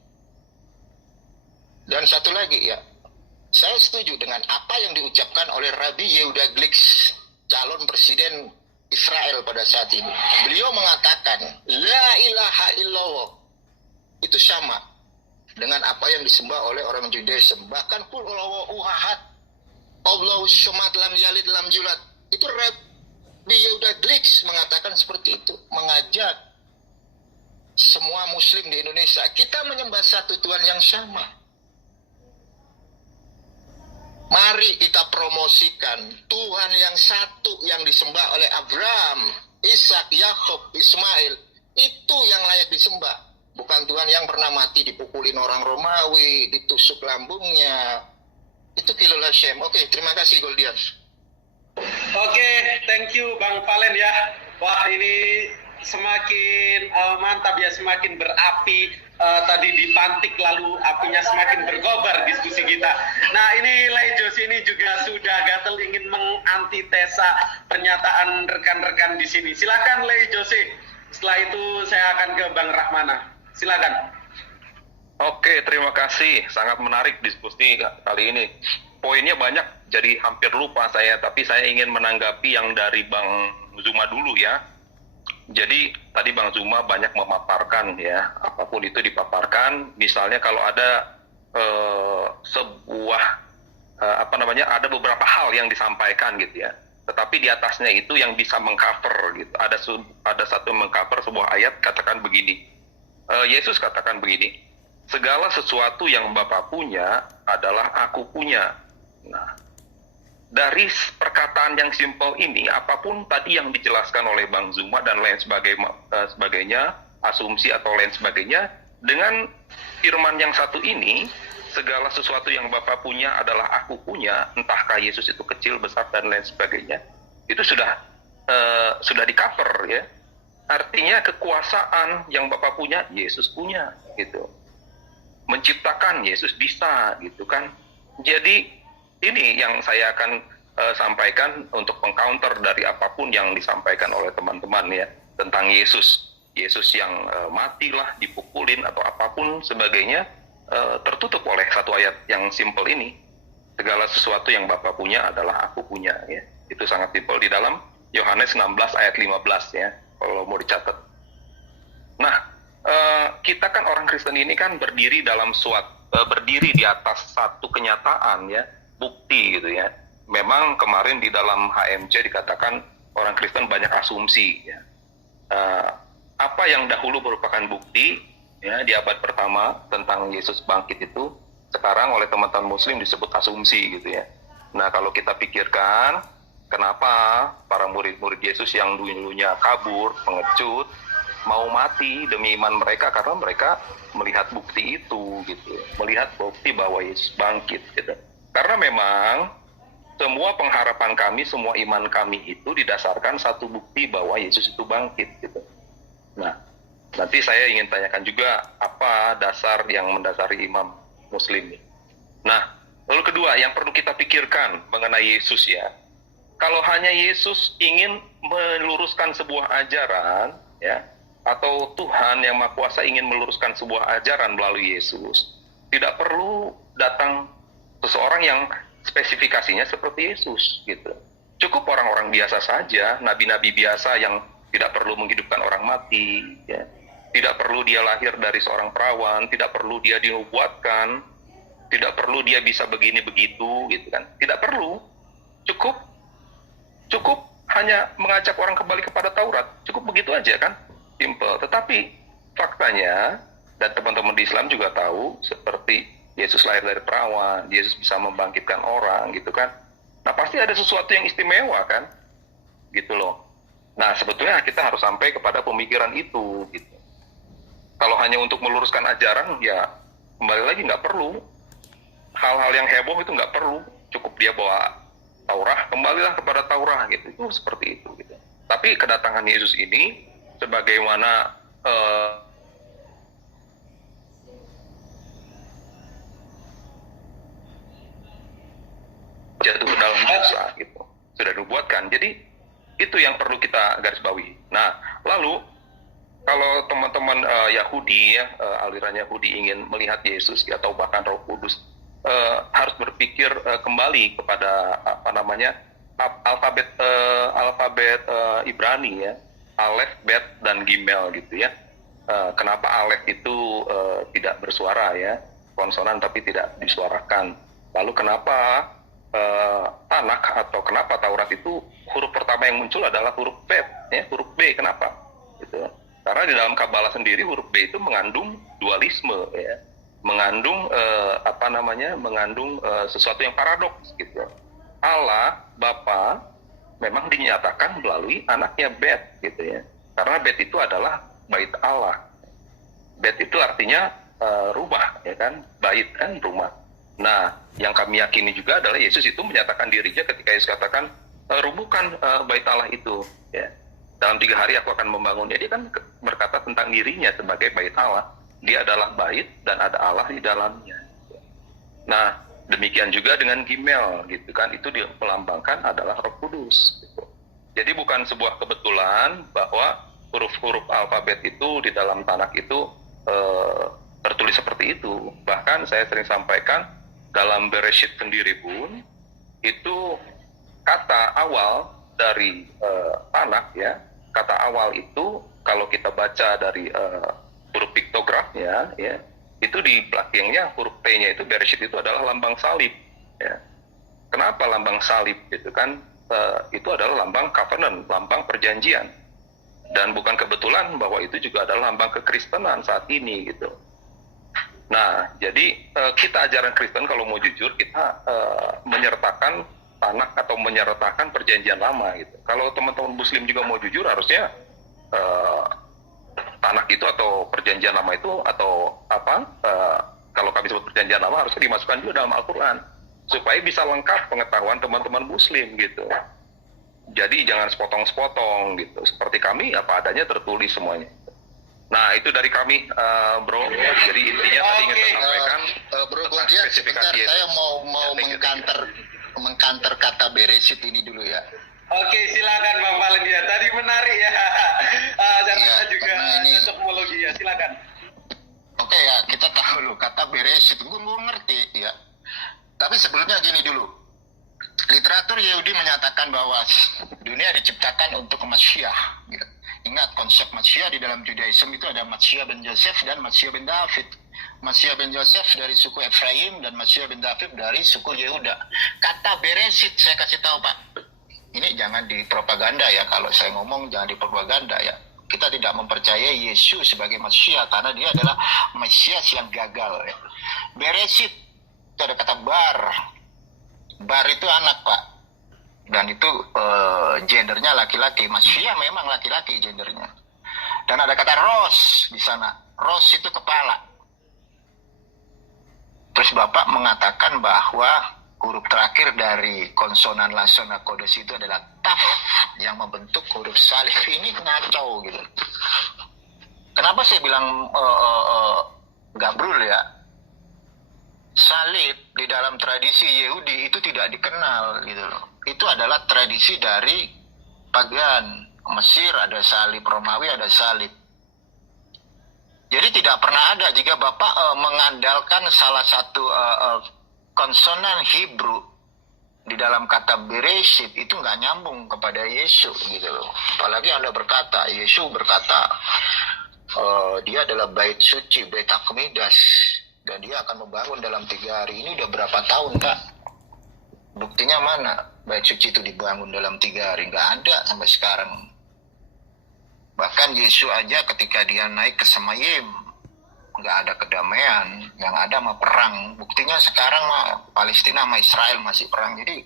Dan satu lagi ya, saya setuju dengan apa yang diucapkan oleh Rabbi Yehuda Glick, calon presiden Israel pada saat ini. Beliau mengatakan, La ilaha illallah, itu sama dengan apa yang disembah oleh orang Judaism. Bahkan Qul huwallahu ahad, Allahu samad lam yalid lam yulad. Itu Rabbi Yehuda Glick mengatakan seperti itu, mengajak semua muslim di Indonesia, kita menyembah satu Tuhan yang sama. Mari kita promosikan Tuhan yang satu yang disembah oleh Abraham, Ishak, Yakub, Ismail. Itu yang layak disembah. Bukan Tuhan yang pernah mati dipukulin orang Romawi, ditusuk lambungnya. Itu Khilal Hashem. Oke, terima kasih Goldian. Oke, thank you Bang Valen ya. Wah, ini semakin mantap ya, semakin berapi. Tadi dipantik lalu apinya semakin berkobar diskusi kita. Nah, ini Lejos ini juga sudah gatel ingin mengantitesa pernyataan rekan-rekan di sini. Silakan Lejos. Setelah itu saya akan ke Bang Rahmana. Silakan. Oke, terima kasih. Sangat menarik diskusi kali ini. Poinnya banyak, jadi hampir lupa saya. Tapi saya ingin menanggapi yang dari Bang Zuma dulu ya. Jadi tadi Bang Zuma banyak memaparkan ya, apapun itu dipaparkan. Misalnya kalau ada sebuah ada beberapa hal yang disampaikan gitu ya. Tetapi di atasnya itu yang bisa mengcover gitu. Ada satu mengcover sebuah ayat katakan begini. Yesus katakan begini. Segala sesuatu yang Bapa punya adalah aku punya. Nah, dari perkataan yang simpel ini, apapun tadi yang dijelaskan oleh Bang Zuma dan lain sebagainya, asumsi atau lain sebagainya, dengan firman yang satu ini, segala sesuatu yang Bapa punya adalah aku punya, entahkah Yesus itu kecil, besar, dan lain sebagainya, itu sudah di-cover ya. Artinya kekuasaan yang Bapa punya, Yesus punya, gitu. Menciptakan, Yesus bisa, gitu kan. Jadi, ini yang saya akan sampaikan untuk meng-counter dari apapun yang disampaikan oleh teman-teman ya tentang Yesus. Yesus yang matilah, dipukulin atau apapun sebagainya, tertutup oleh satu ayat yang simpel ini. Segala sesuatu yang Bapa punya adalah aku punya ya. Itu sangat simpel di dalam Yohanes 16 ayat 15 ya, kalau mau dicatat. Nah, kita kan orang Kristen ini kan berdiri di atas satu kenyataan ya, bukti gitu ya. Memang kemarin di dalam HMC dikatakan orang Kristen banyak asumsi ya. Apa yang dahulu merupakan bukti ya di abad pertama tentang Yesus bangkit itu sekarang oleh teman-teman Muslim disebut asumsi gitu ya. Nah, kalau kita pikirkan kenapa para murid-murid Yesus yang dulunya kabur, pengecut, mau mati demi iman mereka karena mereka melihat bukti itu gitu, melihat bukti bahwa Yesus bangkit gitu. Karena memang semua pengharapan kami, semua iman kami itu didasarkan satu bukti bahwa Yesus itu bangkit gitu. Nah, nanti saya ingin tanyakan juga apa dasar yang mendasari imam Muslim. Nah, lalu kedua yang perlu kita pikirkan mengenai Yesus ya. Kalau hanya Yesus ingin meluruskan sebuah ajaran ya, atau Tuhan yang Maha Kuasa ingin meluruskan sebuah ajaran melalui Yesus, tidak perlu datang seseorang yang spesifikasinya seperti Yesus gitu. Cukup orang-orang biasa saja, nabi-nabi biasa yang tidak perlu menghidupkan orang mati ya. Tidak perlu dia lahir dari seorang perawan, tidak perlu dia dinubuatkan, tidak perlu dia bisa begini begitu gitu kan. Tidak perlu. Cukup hanya mengajak orang kembali kepada Taurat. Cukup begitu aja kan. Simple. Tetapi faktanya, dan teman-teman di Islam juga tahu, seperti Yesus lahir dari perawan, Yesus bisa membangkitkan orang gitu kan. Nah, pasti ada sesuatu yang istimewa kan, gitu loh. Nah, sebetulnya kita harus sampai kepada pemikiran itu. Gitu. Kalau hanya untuk meluruskan ajaran, ya kembali lagi nggak perlu. Hal-hal yang heboh itu nggak perlu. Cukup dia bawa Taurah, kembalilah kepada Taurah gitu. Itu seperti itu. Gitu. Tapi kedatangan Yesus ini, sebagaimana jatuh ke dalam dosa gitu, sudah dibuatkan. Jadi itu yang perlu kita garis bawahi. Nah, lalu kalau teman-teman Yahudi ya, aliran Yahudi ingin melihat Yesus ya, atau bahkan Roh Kudus, harus berpikir kembali kepada alfabet Ibrani ya, Alef, Bet, dan Gimel gitu ya. Kenapa Alef itu tidak bersuara ya, konsonan tapi tidak disuarakan. Lalu kenapa Tanakh atau kenapa Taurat itu huruf pertama yang muncul adalah huruf B, ya, huruf B. Kenapa? Gitu. Karena di dalam Kabbalah sendiri huruf B itu mengandung dualisme, ya, mengandung mengandung sesuatu yang paradoks, gitu. Allah Bapa memang dinyatakan melalui anaknya Bet, gitu ya. Karena Bet itu adalah bait Allah. Bet itu artinya rumah, ya kan? Bait kan rumah. Nah, yang kami yakini juga adalah Yesus itu menyatakan dirinya ketika Yesus katakan, rubuhkan bait Allah itu. Ya. Dalam 3 hari aku akan membangunnya. Dia kan berkata tentang dirinya sebagai bait Allah. Dia adalah bait dan ada Allah di dalamnya. Nah, demikian juga dengan Gimel, gitu kan. Itu melambangkan adalah Roh Kudus. Gitu. Jadi bukan sebuah kebetulan bahwa huruf-huruf alfabet itu di dalam Tanakh itu tertulis seperti itu. Bahkan saya sering sampaikan, dalam Bereshit sendiri pun itu kata awal dari Tanakh ya, kata awal itu kalau kita baca dari huruf piktografnya ya, itu di belakangnya huruf T-nya itu Bereshit itu adalah lambang salib ya. Kenapa lambang salib gitu kan? Itu adalah lambang covenant, lambang perjanjian. Dan bukan kebetulan bahwa itu juga adalah lambang kekristenan saat ini gitu. Nah, jadi kita ajaran Kristen kalau mau jujur, kita menyertakan Tanakh atau menyertakan perjanjian lama gitu. Kalau teman-teman Muslim juga mau jujur, harusnya Tanakh itu atau perjanjian lama itu atau kalau kami sebut perjanjian lama harusnya dimasukkan juga dalam Al-Quran supaya bisa lengkap pengetahuan teman-teman Muslim gitu. Jadi jangan sepotong-sepotong gitu. Seperti kami apa adanya tertulis semuanya. Nah, itu dari kami, bro. Jadi intinya tadi ingin saya sampaikan bro, tentang dia spesifikasi sebentar, saya mau gitu. mengkanter kata Bereshit ini dulu ya. Oke, silakan Bang Valendia. Tadi menarik ya. Saya rasa juga ini cocokmologi ya. Silakan. Oke ya, kita tahu loh kata Bereshit. Gue ngerti ya. Tapi sebelumnya gini dulu. Literatur Yahudi menyatakan bahwa dunia diciptakan untuk Masyiah. Gitu. Ingat konsep Masyiah di dalam Judaism itu ada Masyiah ben Yosef dan Masyiah ben David. Masyiah ben Yosef dari suku Efraim dan Masyiah ben David dari suku Yehuda. Kata Bereshit saya kasih tahu Pak. Ini jangan dipropaganda ya, kalau saya ngomong jangan dipropaganda ya. Kita tidak mempercayai Yesus sebagai Masyiah karena dia adalah Mesias yang gagal ya. Bereshit itu ada kata bar. Bar itu anak Pak. Dan itu gendernya laki-laki. Masyiah memang laki-laki gendernya. Dan ada kata ros di sana. Ros itu kepala. Terus Bapak mengatakan bahwa huruf terakhir dari konsonan Lasona Kodes itu adalah taf yang membentuk huruf salib. Ini ngaco gitu. Kenapa saya bilang gabrul ya? Salib di dalam tradisi Yahudi itu tidak dikenal gitu loh. Itu adalah tradisi dari pagan. Mesir ada salib, Romawi ada salib. Jadi tidak pernah ada jika Bapak mengandalkan salah satu konsonan Hebrew di dalam kata Bereshit itu nggak nyambung kepada Yesus gitu loh. Apalagi Anda berkata, Yesus berkata dia adalah bait suci, bait Hakmidas, dan dia akan membangun dalam 3 hari. Ini udah berapa tahun Pak? Buktinya mana? Bait suci itu dibangun dalam 3 hari. Nggak ada sampai sekarang. Bahkan Yesus aja ketika dia naik ke Semayim, nggak ada kedamaian. Yang ada mah perang. Buktinya sekarang mah Palestina sama Israel masih perang. Jadi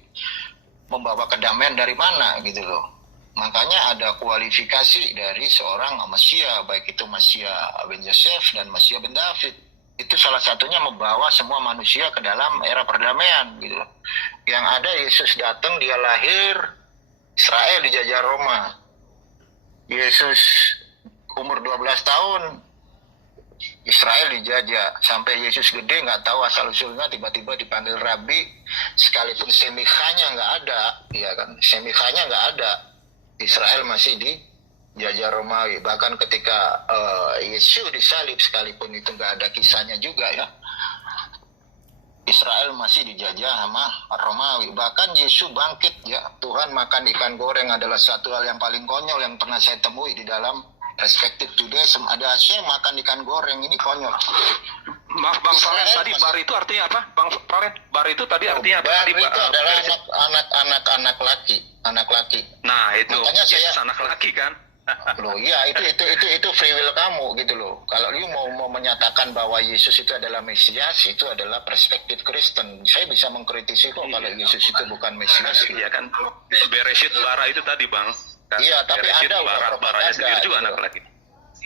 membawa kedamaian dari mana gitu loh. Makanya ada kualifikasi dari seorang Mesia, baik itu Mesia ben Yosef dan Mesia ben David. Itu salah satunya membawa semua manusia ke dalam era perdamaian gitu. Yang ada Yesus datang, dia lahir, Israel dijajah Roma. Yesus umur 12 tahun, Israel dijajah. Sampai Yesus gede, nggak tahu asal-usulnya, tiba-tiba dipanggil Rabi, sekalipun semikhanya nggak ada, ya kan? Semikhanya nggak ada. Israel masih dijajah Romawi. Bahkan ketika Yesus disalib, sekalipun itu nggak ada kisahnya juga ya, Israel masih dijajah sama Romawi. Bahkan Yesus bangkit ya, Tuhan makan ikan goreng adalah satu hal yang paling konyol yang pernah saya temui di dalam perspektif Judaism. Ada saya makan ikan goreng, ini konyol. Maaf Bang Palen, tadi bar itu artinya apa? Bang Palen, bar itu tadi artinya apa? Bar Tadi, itu adalah anak laki. Nah, itu Makanya Yesus anak laki kan? Loh iya, itu free will kamu gitu loh. Kalau lu mau menyatakan bahwa Yesus itu adalah Mesias, itu adalah perspektif Kristen. Saya bisa mengkritisi kok kalau Yesus itu bukan Mesias. Iya kan? Bereshit bara itu tadi Bang. Kan? Iya, tapi Bereshit ada baranya propaganda sendiri juga gitu. anak laki.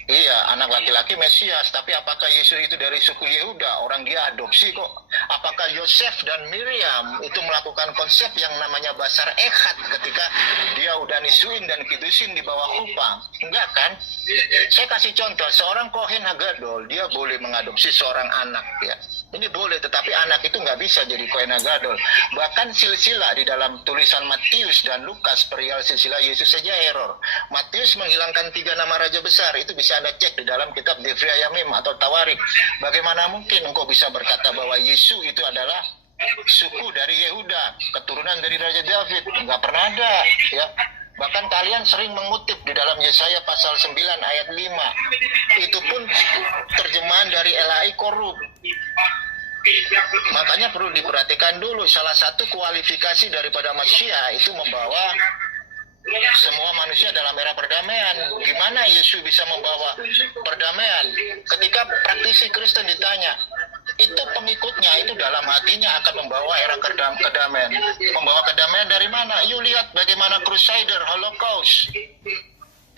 Iya, anak laki-laki Mesias. Tapi apakah Yesus itu dari suku Yehuda? Orang dia adopsi kok. Apakah Yosef dan Miriam itu melakukan konsep yang namanya basar echad ketika dia udah nisuin dan kidusin di bawah upang? Enggak kan? Saya kasih contoh, seorang Kohen Hagadol, dia boleh mengadopsi seorang anak ya. Ini boleh, tetapi anak itu nggak bisa jadi Kohen Hagadol. Bahkan silsilah di dalam tulisan Matius dan Lukas, perihal silsilah Yesus saja error. Matius menghilangkan 3 nama raja besar, itu bisa Anda cek di dalam kitab Devrei Yamim atau Tawarik. Bagaimana mungkin engkau bisa berkata bahwa Yesus itu adalah suku dari Yehuda, keturunan dari Raja David? Nggak pernah ada ya. Bahkan kalian sering mengutip di dalam Yesaya pasal 9 ayat 5. Itu pun terjemahan dari LAI korup. Makanya perlu diperhatikan dulu, salah satu kualifikasi daripada Mesia itu membawa semua manusia dalam era perdamaian. Gimana Yesus bisa membawa perdamaian? Ketika praktisi Kristen ditanya, itu pengikutnya itu dalam hatinya akan membawa era kedamaian. Membawa kedamaian dari mana? Yuk lihat bagaimana Crusader, Holocaust.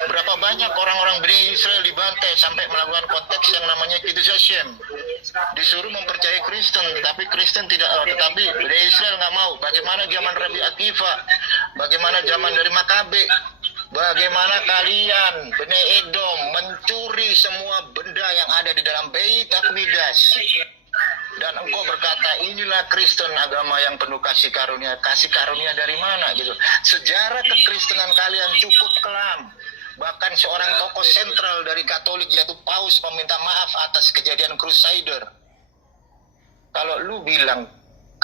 Berapa banyak orang-orang Bani Israel dibantai sampai melakukan konteks yang namanya Kiddush Hashem. Disuruh mempercayai Kristen, tapi Kristen tidak, tetapi Bani Israel nggak mau. Bagaimana zaman Rabbi Akiva, bagaimana zaman dari Makabe, bagaimana kalian Bani Edom mencuri semua benda yang ada di dalam Beit Aqmidas. Dan engkau berkata, inilah Kristen, agama yang penuh kasih karunia. Kasih karunia dari mana gitu? Sejarah kekristenan kalian cukup kelam. Bahkan seorang tokoh sentral dari Katolik yaitu Paus meminta maaf atas kejadian Crusader. Kalau lu bilang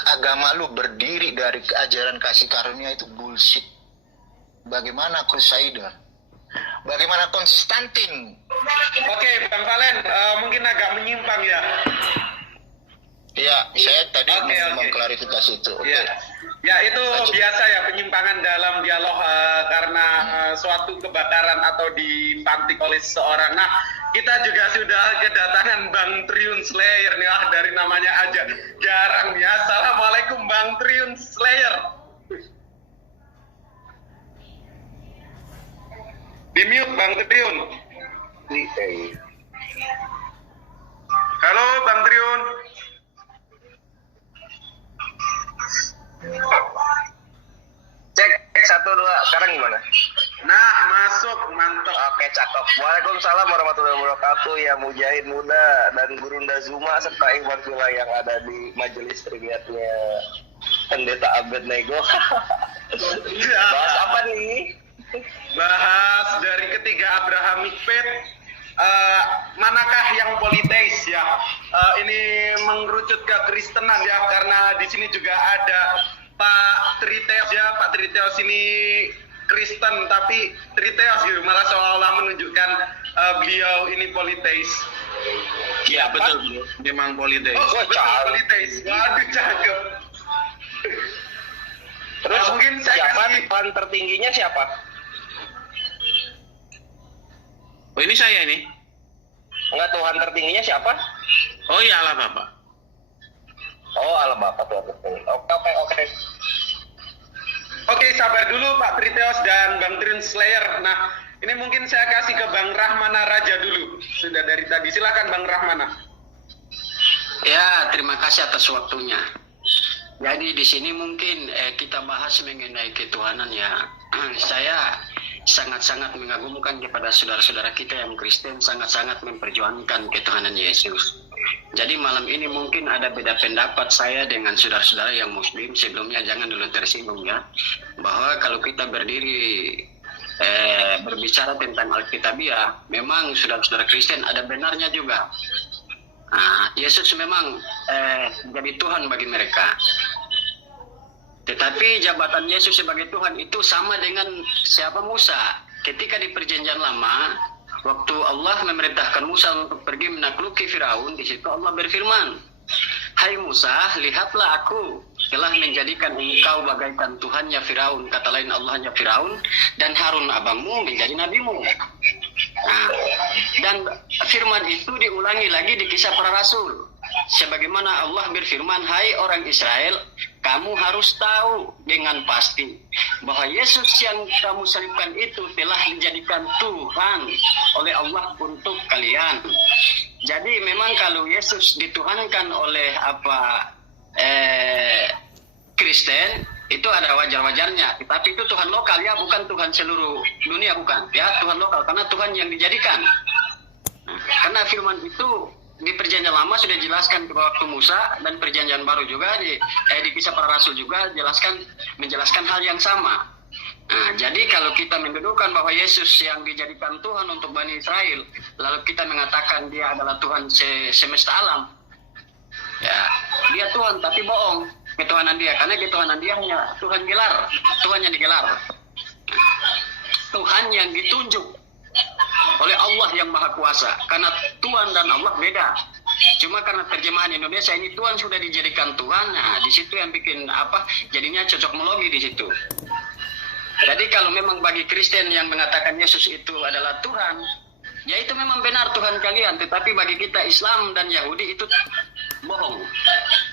agama lu berdiri dari ajaran kasih karunia, itu bullshit. Bagaimana Crusader? Bagaimana Konstantin? Oke, Bang Palen, mungkin agak menyimpang ya. Ya, saya tadi Oke. mengklarifikasi itu. Oke. Ya, itu biasa ya, penyimpangan dalam dialog karena suatu kebakaran atau dipantik oleh seseorang. Nah, kita juga sudah kedatangan Bang Triun Slayer nih, dari namanya aja jarang ya. Assalamualaikum Bang Triun Slayer. Di mute Bang Triun. Halo Bang Triun. Cek 1 2, sekarang gimana? Nah, masuk, mantap. Oke, cakep. Waalaikumsalam warahmatullahi wabarakatuh ya mujahid muda dan Gurunda Zuma serta Ikhwan Fillah yang ada di majelis triniatnya Pendeta Abednego. Bahas apa nih? Bahas dari ketiga Abrahamic Faith, manakah yang politeis ya? Ini mengerucut ke Kristenan ya, karena di sini juga ada Pak Triteos ya. Pak Triteos ini Kristen tapi Triteos gitu, malah seolah-olah menunjukkan beliau ini politeis. Ya betul, memang politeis. Oh, betul, politeis. Waduh, cakep. Terus mungkin saya siapa kasih Tuhan tertingginya siapa? Oh ini saya ini. Enggak, Tuhan tertingginya siapa? Oh iya Allah Bapak. Oh, Allah Bapa Tuhan tertinggi. Oke. Oke, sahabat sabar dulu Pak Triteos dan Bang Trin Slayer. Nah, ini mungkin saya kasih ke Bang Rahmana Raja dulu. Sudah dari tadi, silakan Bang Rahmana. Ya, terima kasih atas waktunya. Jadi di sini mungkin kita bahas mengenai ketuhanan ya. Saya sangat-sangat mengagumkan kepada saudara-saudara kita yang Kristen, sangat-sangat memperjuangkan ketuhanan Yesus. Jadi malam ini mungkin ada beda pendapat saya dengan saudara-saudara yang Muslim. Sebelumnya jangan dulu tersinggung ya, bahwa kalau kita berdiri berbicara tentang Alkitabiah, memang saudara-saudara Kristen ada benarnya juga. Yesus memang jadi Tuhan bagi mereka. Tetapi jabatan Yesus sebagai Tuhan itu sama dengan siapa Musa. Ketika di Perjanjian Lama, waktu Allah memerintahkan Musa untuk pergi menakluki Firaun, di situ Allah berfirman, "Hai Musa, lihatlah aku telah menjadikan engkau bagaikan Tuhannya Firaun," kata lain Allahnya Firaun, "dan Harun abangmu menjadi nabimu." Dan firman itu diulangi lagi di Kisah Para Rasul. Sebagaimana Allah berfirman, "Hai orang Israel, kamu harus tahu dengan pasti bahwa Yesus yang kamu salibkan itu telah dijadikan Tuhan oleh Allah untuk kalian." Jadi memang kalau Yesus dituhankan oleh Kristen, itu ada wajar-wajarnya, tetapi itu Tuhan lokal ya, bukan Tuhan seluruh dunia, bukan ya, Tuhan lokal, karena Tuhan yang dijadikan. Karena firman itu di Perjanjian Lama sudah dijelaskan ke waktu Musa, dan Perjanjian Baru juga di Kisah Para Rasul juga menjelaskan hal yang sama. Jadi kalau kita mendudukan bahwa Yesus yang dijadikan Tuhan untuk Bani Israel, lalu kita mengatakan dia adalah Tuhan semesta alam, ya dia Tuhan tapi bohong ketuhanan dia, karena ketuhanan dia hanya Tuhan gelar, Tuhan yang digelar, Tuhan yang ditunjuk oleh Allah yang Maha Kuasa. Karena Tuhan dan Allah beda. Cuma karena terjemahan Indonesia ini Tuhan sudah dijadikan Tuhan, nah di situ yang bikin jadinya cocokmologi di situ. Jadi kalau memang bagi Kristen yang mengatakan Yesus itu adalah Tuhan, ya itu memang benar Tuhan kalian. Tetapi bagi kita Islam dan Yahudi itu bohong,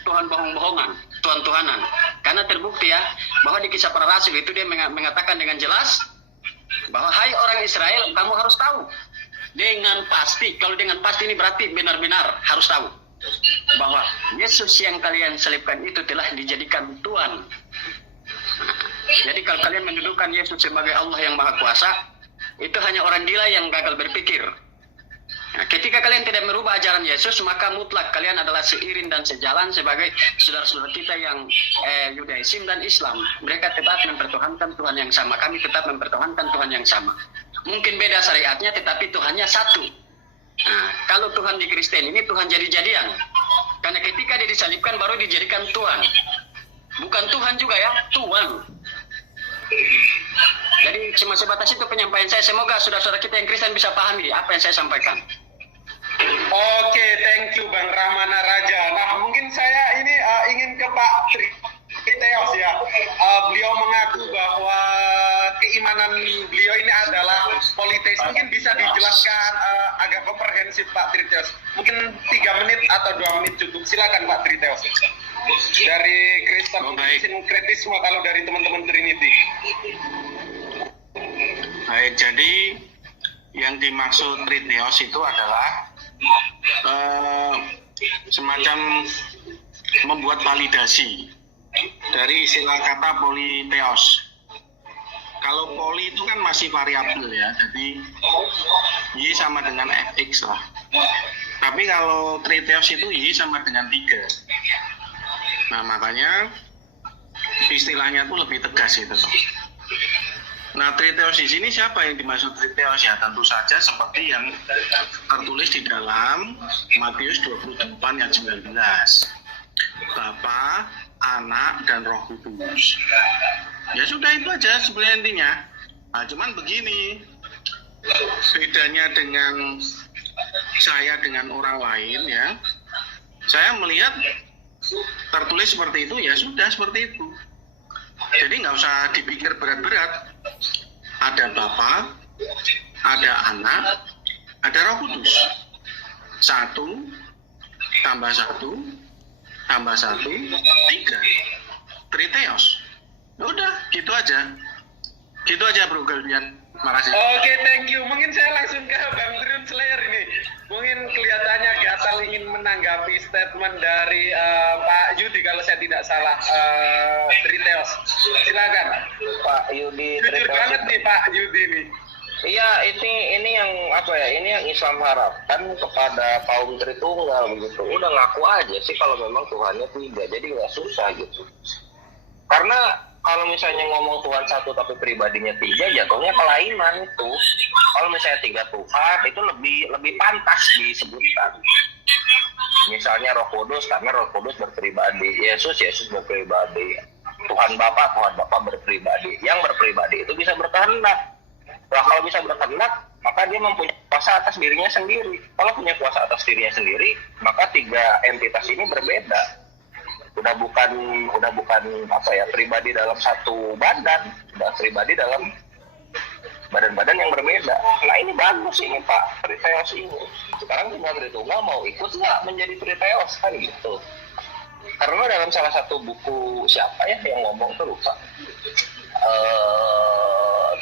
Tuhan bohong-bohongan, Tuhan-Tuhanan. Karena terbukti ya bahwa di Kisah Para Rasul itu dia mengatakan dengan jelas bahwa hai orang Israel, kamu harus tahu dengan pasti. Kalau dengan pasti ini berarti benar-benar harus tahu bahwa Yesus yang kalian salibkan itu telah dijadikan Tuhan. Jadi kalau kalian mendudukan Yesus sebagai Allah yang Maha Kuasa, itu hanya orang gila yang gagal berpikir. Nah, ketika kalian tidak merubah ajaran Yesus, maka mutlak kalian adalah seiring dan sejalan sebagai saudara-saudara kita yang Yudaism dan Islam. Mereka tetap mempertuhankan Tuhan yang sama. Kami tetap mempertuhankan Tuhan yang sama. Mungkin beda syariatnya, tetapi Tuhannya satu. Nah, kalau Tuhan di Kristen ini Tuhan jadi-jadian. Karena ketika dia disalibkan baru dijadikan Tuhan. Bukan Tuhan juga ya, Tuhan. Jadi cuma sebatas itu penyampaian saya. Semoga saudara-saudara kita yang Kristen bisa pahami apa yang saya sampaikan. Oke, thank you Bang Rahmana Raja. Nah, mungkin saya ini ingin ke Pak Triteos ya. Beliau mengaku bahwa keimanan beliau ini adalah politeis. Mungkin bisa dijelaskan agak komprehensif Pak Triteos. Mungkin 3 menit atau 2 menit cukup. Silakan Pak Triteos. Dari Kristen sinkretisme kalau dari teman-teman Trinity. Baik, jadi yang dimaksud Triteos itu adalah semacam membuat validasi dari istilah kata politeos. Kalau poli itu kan masih variabel ya, jadi Y sama dengan Fx lah. Tapi kalau Triteos itu Y sama dengan 3. Nah makanya istilahnya tuh lebih tegas itu. Nah, Triteos di sini siapa yang dimaksud Triteos ya? Tentu saja seperti yang tertulis di dalam Matius 28 ayat 19. Bapa, Anak, dan Roh Kudus. Ya sudah itu aja sebenarnya intinya. Nah, cuman begini, bedanya dengan saya dengan orang lain ya. Saya melihat tertulis seperti itu ya sudah seperti itu. Jadi nggak usah dipikir berat-berat. Ada Bapa, ada Anak, ada Roh Kudus. 1 tambah 1 tambah 1 3. Triteos. Udah gitu aja. Gitu aja Bro Galdian. Makasih. Oke, thank you. Mungkin saya langsung ke Bang Drun Slayer ini. Mungkin kelihatannya Gatal ingin menanggapi statement dari Pak Yudi kalau saya tidak salah, Triteos. Silakan. Pak Yudi Jujur Triteos. banget nih Pak Yudi nih. Iya, ini yang apa ya? Ini yang Islam harapkan kepada kaum Tritunggal begitu. Udah ngaku aja sih kalau memang Tuhannya 3, jadi nggak susah gitu. Karena kalau misalnya ngomong Tuhan satu tapi pribadinya 3, jatuhnya kelainan itu. Kalau misalnya 3 Tuhan itu lebih pantas disebutkan. Misalnya Roh Kudus, karena Roh Kudus berpribadi, Yesus berpribadi, Tuhan Bapa berpribadi. Yang berpribadi itu bisa berkehendak. Nah, kalau bisa berkehendak, maka dia mempunyai kuasa atas dirinya sendiri. Kalau punya kuasa atas dirinya sendiri, maka 3 entitas ini berbeda. Udah bukan apa ya, pribadi dalam satu badan, udah pribadi dalam badan-badan yang berbeda. Nah ini bagus ini Pak Triteos ini. Sekarang tinggal Tritunggal mau ikut nggak menjadi Triteos kan gitu. Karena dalam salah satu buku siapa ya yang ngomong tuh lupa.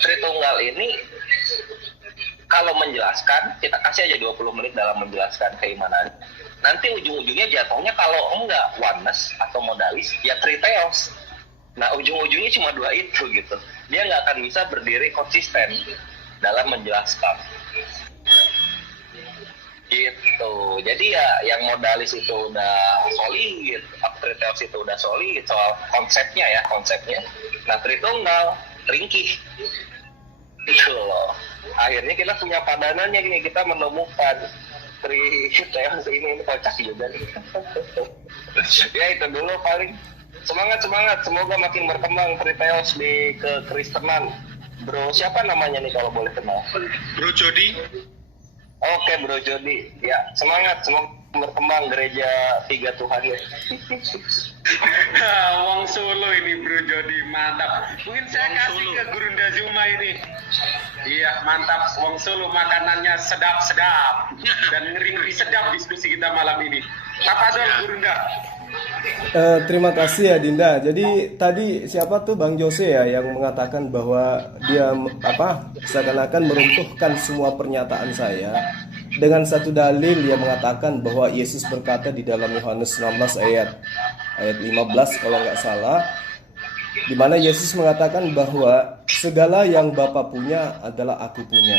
Tritunggal ini kalau menjelaskan, kita kasih aja 20 menit dalam menjelaskan keimanan. Nanti ujung-ujungnya jatuhnya kalau enggak oneness atau modalis, ya Triteos. Nah ujung-ujungnya cuma 2 itu gitu. Dia nggak akan bisa berdiri konsisten dalam menjelaskan. Gitu. Jadi ya yang modalis itu udah solid, Triteos itu udah solid soal konsepnya. Nah Tritunggal ringkih. Gitu loh. Akhirnya kita punya padanannya gini, kita menemukan Triteos ini kocak juga nih. Ya itu dulu paling. Semangat, semoga makin berkembang Triteos di kekristenan. Bro, siapa namanya nih kalau boleh kenal? Bro Jody. Oke Bro Jody. Ya, semangat, semoga berkembang gereja 3 Tuhan ya. Wong Solo ini Bro Jody, mantap. Mungkin saya kasih ke Gurunda Zuma ini. Iya, mantap. Wong Solo makanannya sedap-sedap dan ngeri-ngeri sedap diskusi kita malam ini. Tapadol Gurunda. Terima kasih ya Dinda. Jadi tadi siapa tuh Bang Jose ya yang mengatakan bahwa dia seakan-akan meruntuhkan semua pernyataan saya dengan satu dalil yang mengatakan bahwa Yesus berkata di dalam Yohanes 16 ayat 15 kalau nggak salah, di mana Yesus mengatakan bahwa segala yang Bapa punya adalah aku punya.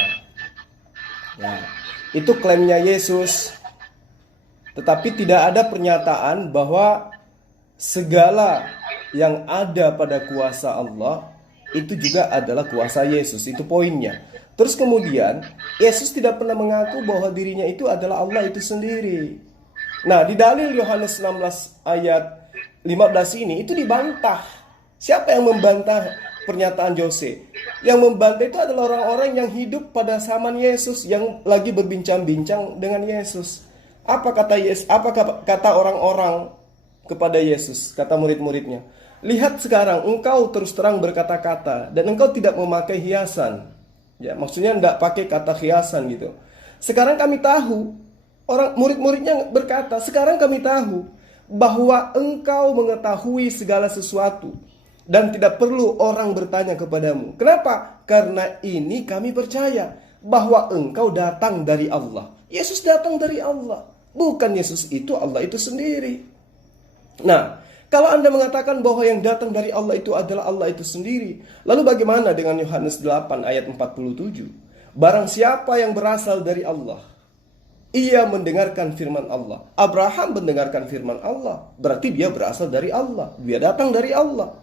Nah, itu klaimnya Yesus. Tetapi tidak ada pernyataan bahwa segala yang ada pada kuasa Allah itu juga adalah kuasa Yesus. Itu poinnya. Terus kemudian Yesus tidak pernah mengaku bahwa dirinya itu adalah Allah itu sendiri. Nah, di dalil Yohanes 16 ayat 15 ini itu dibantah. Siapa yang membantah pernyataan Jose? Yang membantah itu adalah orang-orang yang hidup pada zaman Yesus, yang lagi berbincang-bincang dengan Yesus. Apa kata Yesus? Apa kata orang-orang kepada Yesus? Kata murid-muridnya, lihat sekarang engkau terus terang berkata-kata dan engkau tidak memakai hiasan. Ya, maksudnya enggak pakai kata hiasan gitu. Sekarang kami tahu, orang murid-muridnya berkata, sekarang kami tahu bahwa engkau mengetahui segala sesuatu dan tidak perlu orang bertanya kepadamu. Kenapa? Karena ini kami percaya bahwa engkau datang dari Allah. Yesus datang dari Allah. Bukan Yesus itu Allah itu sendiri. Nah, kalau Anda mengatakan bahwa yang datang dari Allah itu adalah Allah itu sendiri, lalu bagaimana dengan Yohanes 8 ayat 47? Barang siapa yang berasal dari Allah, ia mendengarkan firman Allah. Abraham mendengarkan firman Allah, berarti dia berasal dari Allah. Dia datang dari Allah.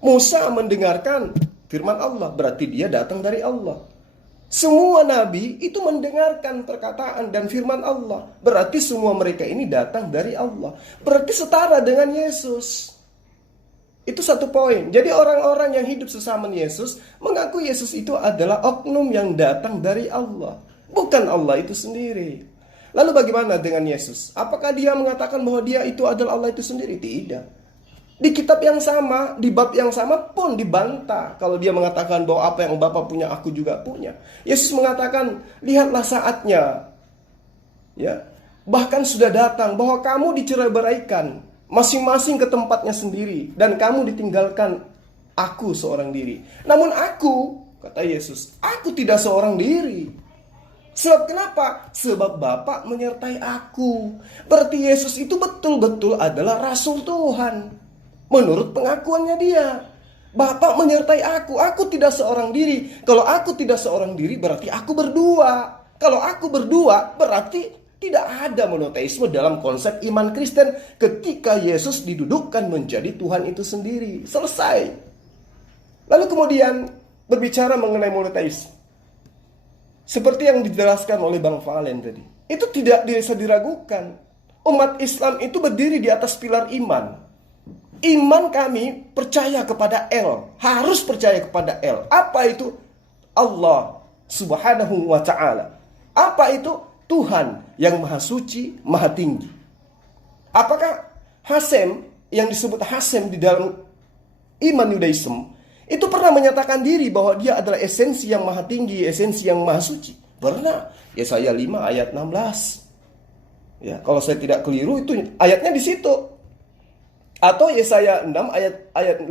Musa mendengarkan firman Allah, berarti dia datang dari Allah. Semua nabi itu mendengarkan perkataan dan firman Allah. Berarti semua mereka ini datang dari Allah. Berarti setara dengan Yesus. Itu satu poin. Jadi orang-orang yang hidup sesama Yesus mengaku Yesus itu adalah oknum yang datang dari Allah, bukan Allah itu sendiri. Lalu bagaimana dengan Yesus? Apakah dia mengatakan bahwa dia itu adalah Allah itu sendiri? Tidak. Di kitab yang sama, di bab yang sama pun dibantah kalau dia mengatakan bahwa apa yang Bapa punya aku juga punya. Yesus mengatakan, lihatlah saatnya. Ya, bahkan sudah datang bahwa kamu dicerai-beraikan masing-masing ke tempatnya sendiri dan kamu ditinggalkan aku seorang diri. Namun aku, kata Yesus, aku tidak seorang diri. Sebab kenapa? Sebab Bapa menyertai aku. Berarti Yesus itu betul-betul adalah Rasul Tuhan. Menurut pengakuannya dia. Bapa menyertai aku tidak seorang diri. Kalau aku tidak seorang diri berarti aku berdua. Kalau aku berdua berarti tidak ada monoteisme dalam konsep iman Kristen ketika Yesus didudukkan menjadi Tuhan itu sendiri. Selesai. Lalu kemudian berbicara mengenai monoteisme. Seperti yang dijelaskan oleh Bang Valen tadi. Itu tidak bisa diragukan. Umat Islam itu berdiri di atas pilar iman. Iman kami percaya kepada El. Harus percaya kepada El. Apa itu? Allah Subhanahu wa ta'ala. Apa itu? Tuhan yang maha suci, maha tinggi. Apakah Hasem, yang disebut Hasem di dalam iman Yudaism, itu pernah menyatakan diri bahwa dia adalah esensi yang maha tinggi, esensi yang maha suci? Pernah. Yesaya 5 ayat 16. Ya, kalau saya tidak keliru itu ayatnya di situ. Atau Yesaya 6 ayat 15.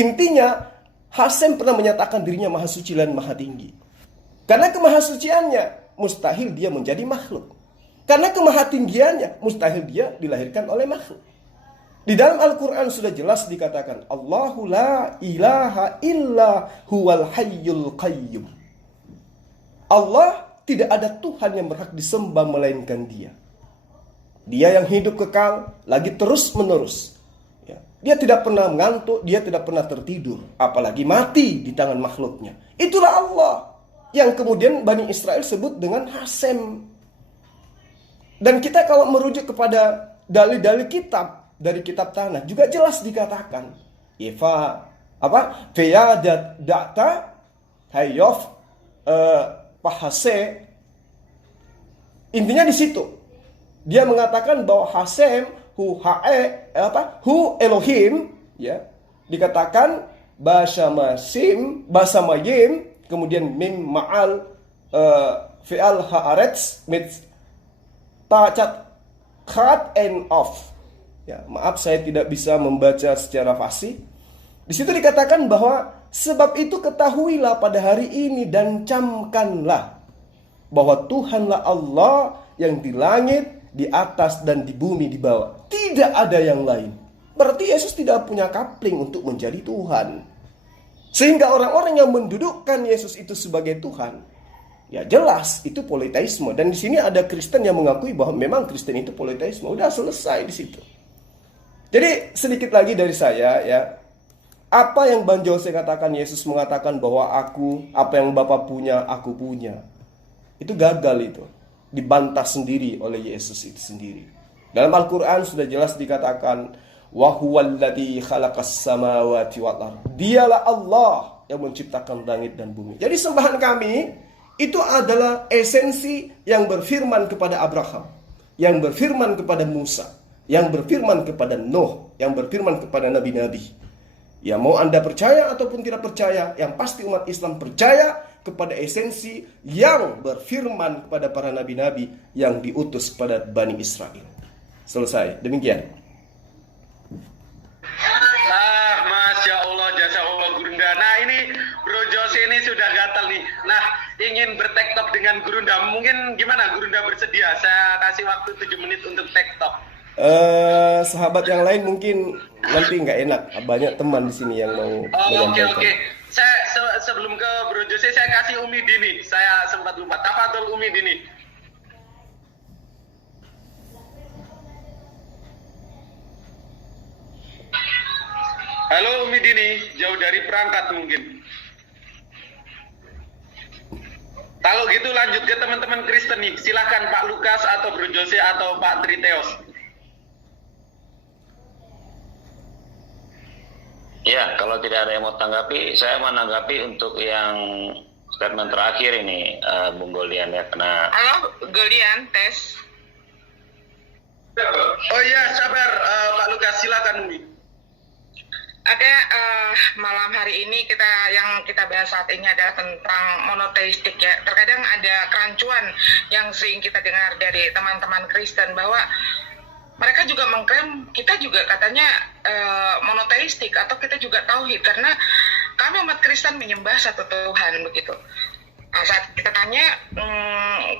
Intinya Hasem pernah menyatakan dirinya maha suci dan maha tinggi. Karena kemahasuciannya mustahil dia menjadi makhluk. Karena kemahatinggiannya mustahil dia dilahirkan oleh makhluk. Di dalam Al-Quran sudah jelas dikatakan Allahu la ilaha illa huwal hayyul qayyum. Allah tidak ada Tuhan yang berhak disembah melainkan dia. Dia yang hidup kekal, lagi terus menerus. Ya. Dia tidak pernah mengantuk, dia tidak pernah tertidur. Apalagi mati di tangan makhluknya. Itulah Allah yang kemudian Bani Israel sebut dengan Hasem. Dan kita kalau merujuk kepada dalil-dalil kitab dari kitab tanah juga jelas dikatakan Feyadat data hayof pahase. Intinya di situ dia mengatakan bahwa Hasem hu Elohim, ya, dikatakan basamayim, kemudian mim ma'al fi'al haaretz mit tacat cut and off. Ya, maaf saya tidak bisa membaca secara fasih. Di situ dikatakan bahwa sebab itu ketahuilah pada hari ini dan camkanlah bahwa Tuhanlah Allah yang di langit, di atas dan di bumi di bawah. Tidak ada yang lain. Berarti Yesus tidak punya kapling untuk menjadi Tuhan. Sehingga orang-orang yang mendudukkan Yesus itu sebagai Tuhan, ya jelas itu politeisme. Dan di sini ada Kristen yang mengakui bahwa memang Kristen itu politeisme. Udah selesai di situ. Jadi sedikit lagi dari saya, ya. Apa yang Bang Jose katakan, Yesus mengatakan bahwa apa yang Bapa punya, aku punya. Itu gagal itu. Dibantah sendiri oleh Yesus itu sendiri. Dalam Al-Quran sudah jelas dikatakan wa huwallazi khalaqas samawati wal ardh. Dialah Allah yang menciptakan langit dan bumi. Jadi sembahan kami itu adalah esensi yang berfirman kepada Abraham, yang berfirman kepada Musa, yang berfirman kepada Nuh, yang berfirman kepada nabi-nabi. Ya, mau Anda percaya ataupun tidak percaya, yang pasti umat Islam percaya kepada esensi yang berfirman kepada para nabi-nabi yang diutus kepada Bani Israel. Selesai. Demikian. Masya Allah, jasa Allah Gurunda. Nah ini Bro Jose ini sudah gatal nih. Nah ingin bertektok dengan Gurunda. Mungkin gimana Gurunda bersedia? Saya kasih waktu 7 menit untuk tektok. Sahabat yang lain mungkin nanti nggak enak. Banyak teman di sini yang mau menyampaikan. Oke. Saya sebelum ke Bro Jose saya kasih Umi Dini. Saya sempat lupa. Tafadhol Umi Dini. Halo Umi Dini, jauh dari perangkat mungkin. Kalau gitu lanjut ke teman-teman Kristen nih. Silahkan Pak Lukas atau Bro Jose atau Pak Triteos. Ya, kalau tidak ada yang mau tanggapi, saya menanggapi untuk yang statement terakhir ini, Bung Golian ya, karena... Halo, Golian, tes. Oh iya, sabar Pak Lukas, silakan Umi. Ada malam hari ini yang kita bahas saat ini adalah tentang monoteistik ya. Terkadang ada kerancuan yang sering kita dengar dari teman-teman Kristen bahwa mereka juga mengklaim kita juga katanya monoteistik atau kita juga tauhid karena kami umat Kristen menyembah satu Tuhan begitu. Nah, saat kita tanya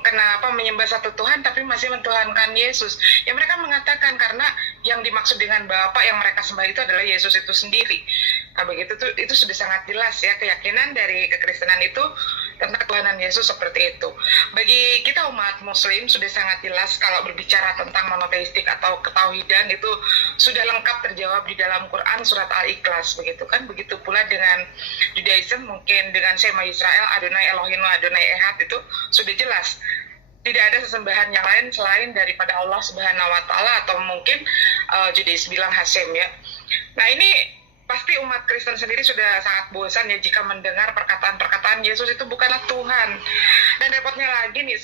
kenapa menyembah satu Tuhan tapi masih mentuhankan Yesus, ya mereka mengatakan karena yang dimaksud dengan Bapa yang mereka sembah itu adalah Yesus itu sendiri. Nah begitu tuh, itu sudah sangat jelas ya keyakinan dari kekristenan itu tentang Tuhanan Yesus seperti itu. Bagi kita umat Muslim sudah sangat jelas kalau berbicara tentang monoteistik atau ketauhidan itu sudah lengkap terjawab di dalam Quran surat Al-Ikhlas begitu kan. Begitu pula dengan Judaism mungkin dengan Shema Yisrael, Adonai Elohim, Adonai Ehad itu sudah jelas. Tidak ada sesembahan yang lain selain daripada Allah Subhanahu wa Ta'ala atau mungkin Judaism bilang Hashem ya. Nah ini pasti umat Kristen sendiri sudah sangat bosan ya jika mendengar perkataan-perkataan Yesus itu bukanlah Tuhan. Dan repotnya lagi nih,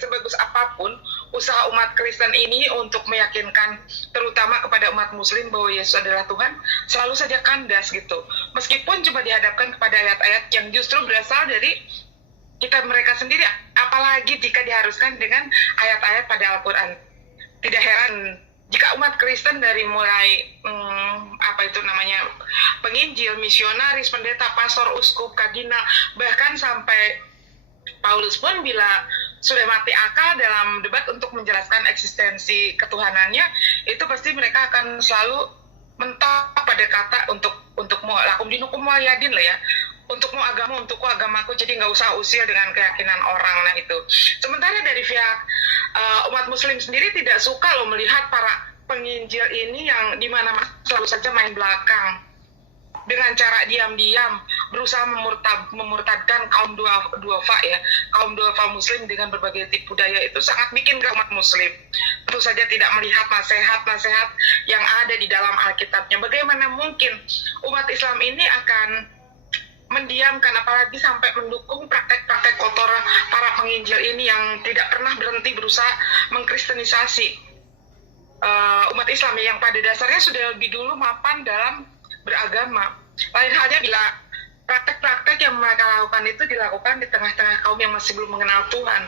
sebagus apapun usaha umat Kristen ini untuk meyakinkan terutama kepada umat Muslim bahwa Yesus adalah Tuhan, selalu saja kandas gitu. Meskipun cuma dihadapkan kepada ayat-ayat yang justru berasal dari kitab mereka sendiri, apalagi jika diharuskan dengan ayat-ayat pada Al-Quran. Tidak heran jika umat Kristen dari mulai penginjil, misionaris, pendeta, pastor, uskup, kardinal, bahkan sampai Paulus pun bila sudah mati akal dalam debat untuk menjelaskan eksistensi ketuhanannya, itu pasti mereka akan selalu mentok pada kata untuk mau lakum dinukum waliyadin lah ya. Untukmu agama, untukku agamaku, jadi nggak usah usil dengan keyakinan orang. Nah itu. Sementara dari pihak umat Muslim sendiri tidak suka loh melihat para penginjil ini yang dimana selalu saja main belakang dengan cara diam-diam berusaha memurtadkan kaum duafa ya, kaum duafa Muslim dengan berbagai tipu daya. Itu sangat bikin umat Muslim tentu saja tidak melihat nasihat-nasihat yang ada di dalam Alkitabnya. Bagaimana mungkin umat Islam ini akan mendiamkan apalagi sampai mendukung praktek-praktek kotor para penginjil ini yang tidak pernah berhenti berusaha mengkristenisasi umat Islam yang pada dasarnya sudah lebih dulu mapan dalam beragama. Lain halnya bila praktek-praktek yang mereka lakukan itu dilakukan di tengah-tengah kaum yang masih belum mengenal Tuhan,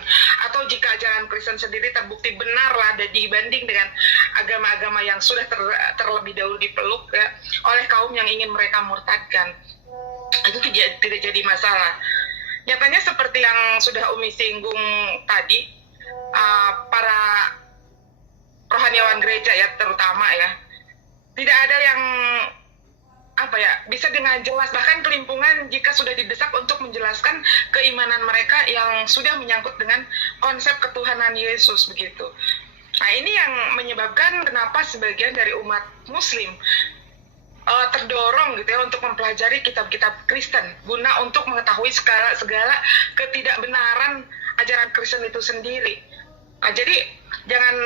atau jika ajaran Kristen sendiri terbukti benar lah dibanding dengan agama-agama yang sudah terlebih dahulu dipeluk ya, oleh kaum yang ingin mereka murtadkan, itu tidak jadi masalah. Nyatanya seperti yang sudah Umi singgung tadi, para rohaniawan gereja ya terutama ya, tidak ada yang bisa dengan jelas bahkan kelimpungan jika sudah didesak untuk menjelaskan keimanan mereka yang sudah menyangkut dengan konsep ketuhanan Yesus begitu. Nah ini yang menyebabkan kenapa sebagian dari umat Muslim terdorong gitu ya untuk mempelajari kitab-kitab Kristen guna untuk mengetahui segala ketidakbenaran ajaran Kristen itu sendiri. Nah, jadi jangan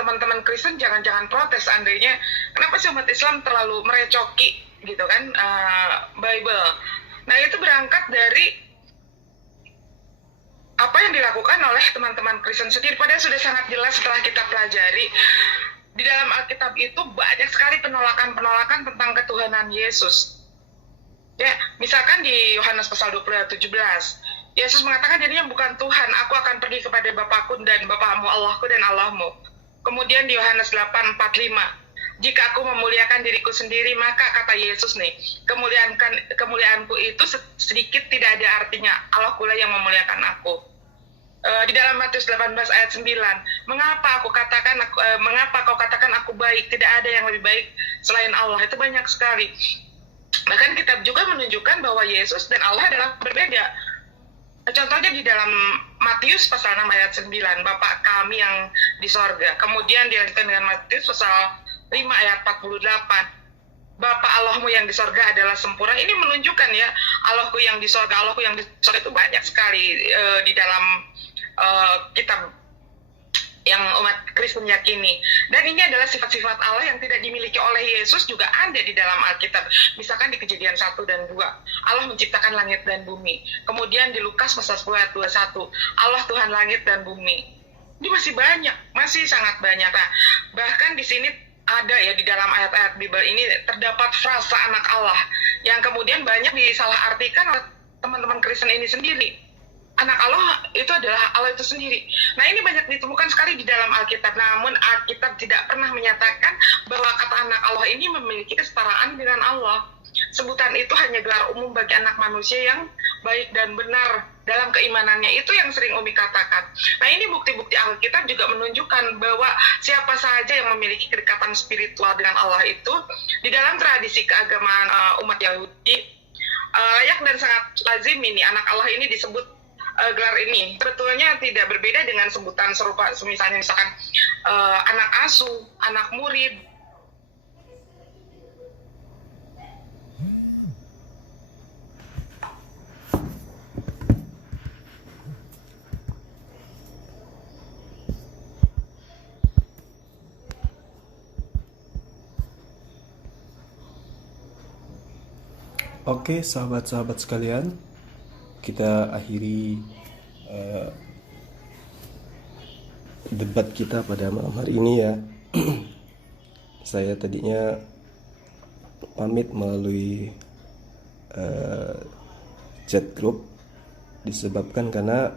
teman-teman Kristen jangan protes seandainya kenapa sih umat Islam terlalu merecoki gitu kan Bible. Nah itu berangkat dari apa yang dilakukan oleh teman-teman Kristen sendiri. Padahal sudah sangat jelas setelah kita pelajari di dalam Alkitab itu banyak sekali penolakan tentang ketuhanan Yesus. Ya, misalkan di Yohanes pasal 20 ayat 17, Yesus mengatakan dirinya bukan Tuhan, aku akan pergi kepada Bapakku dan Bapakmu, Allahku dan Allahmu. Kemudian di Yohanes 8:45, jika aku memuliakan diriku sendiri, maka kata Yesus nih, kemuliaanku itu sedikit tidak ada artinya, Allah pula yang memuliakan aku. Di dalam Matius 18 ayat 9, mengapa kau katakan aku baik, tidak ada yang lebih baik selain Allah. Itu banyak sekali. Bahkan kitab juga menunjukkan bahwa Yesus dan Allah adalah berbeda. Contohnya di dalam Matius pasal 6 ayat 9, Bapa kami yang di sorga. Kemudian dilanjutkan dengan Matius pasal 5 ayat 48, Bapa Allahmu yang di sorga adalah sempurna. Ini menunjukkan ya, Allahku yang di sorga itu banyak sekali di dalam kitab yang umat Kristen yakini. Dan ini adalah sifat-sifat Allah yang tidak dimiliki oleh Yesus juga ada di dalam Alkitab. Misalkan di Kejadian 1 dan 2, Allah menciptakan langit dan bumi. Kemudian di Lukas pasal 10 ayat 21, Allah Tuhan langit dan bumi. Ini masih banyak, masih sangat banyak. Nah, bahkan di sini ada ya di dalam ayat-ayat Bible ini terdapat frasa anak Allah yang kemudian banyak disalahartikan oleh teman-teman Kristen ini sendiri. anak Allah itu adalah Allah itu sendiri. Nah, ini banyak ditemukan sekali di dalam Alkitab. Namun Alkitab tidak pernah menyatakan bahwa kata anak Allah ini memiliki kesetaraan dengan Allah. Sebutan itu hanya gelar umum bagi anak manusia yang baik dan benar dalam keimanannya. Itu yang sering Umi katakan. Nah, ini bukti-bukti Alkitab juga menunjukkan bahwa siapa saja yang memiliki kedekatan spiritual dengan Allah itu di dalam tradisi keagamaan umat Yahudi layak dan sangat lazim ini anak Allah ini disebut gelar ini. Sebetulnya tidak berbeda dengan sebutan serupa misalnya anak asuh, anak murid. Oke, sahabat-sahabat sekalian, kita akhiri debat kita pada malam hari ini ya. Saya tadinya pamit melalui chat group disebabkan karena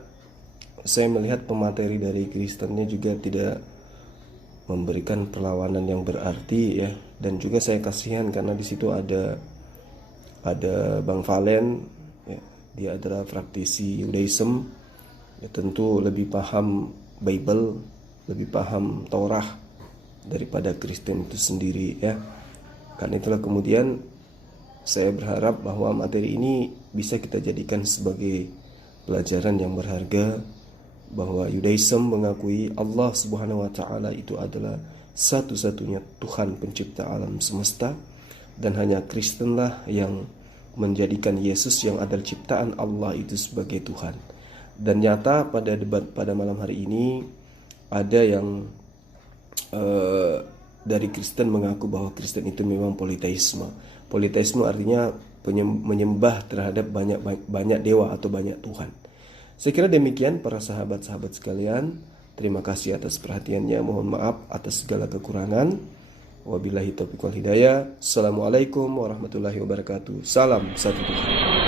saya melihat pemateri dari Kristennya juga tidak memberikan perlawanan yang berarti ya, dan juga saya kasihan karena di situ ada Bang Valen ya, dia adalah praktisi Yudaism ya, tentu lebih paham Bible, lebih paham Torah daripada Kristen itu sendiri ya. Karena itulah kemudian saya berharap bahwa materi ini bisa kita jadikan sebagai pelajaran yang berharga, bahwa Yudaism mengakui Allah Subhanahu wa taala itu adalah satu-satunya Tuhan pencipta alam semesta, dan hanya Kristenlah yang menjadikan Yesus yang adalah ciptaan Allah itu sebagai Tuhan. Dan nyata pada debat pada malam hari ini ada yang dari Kristen mengaku bahwa Kristen itu memang politeisme. Politeisme artinya menyembah terhadap banyak dewa atau banyak Tuhan. Saya kira demikian para sahabat-sahabat sekalian. Terima kasih atas perhatiannya. Mohon maaf atas segala kekurangan. Wabillahi taufiq wal hidayah. Assalamualaikum warahmatullahi wabarakatuh. Salam satu Tuhan.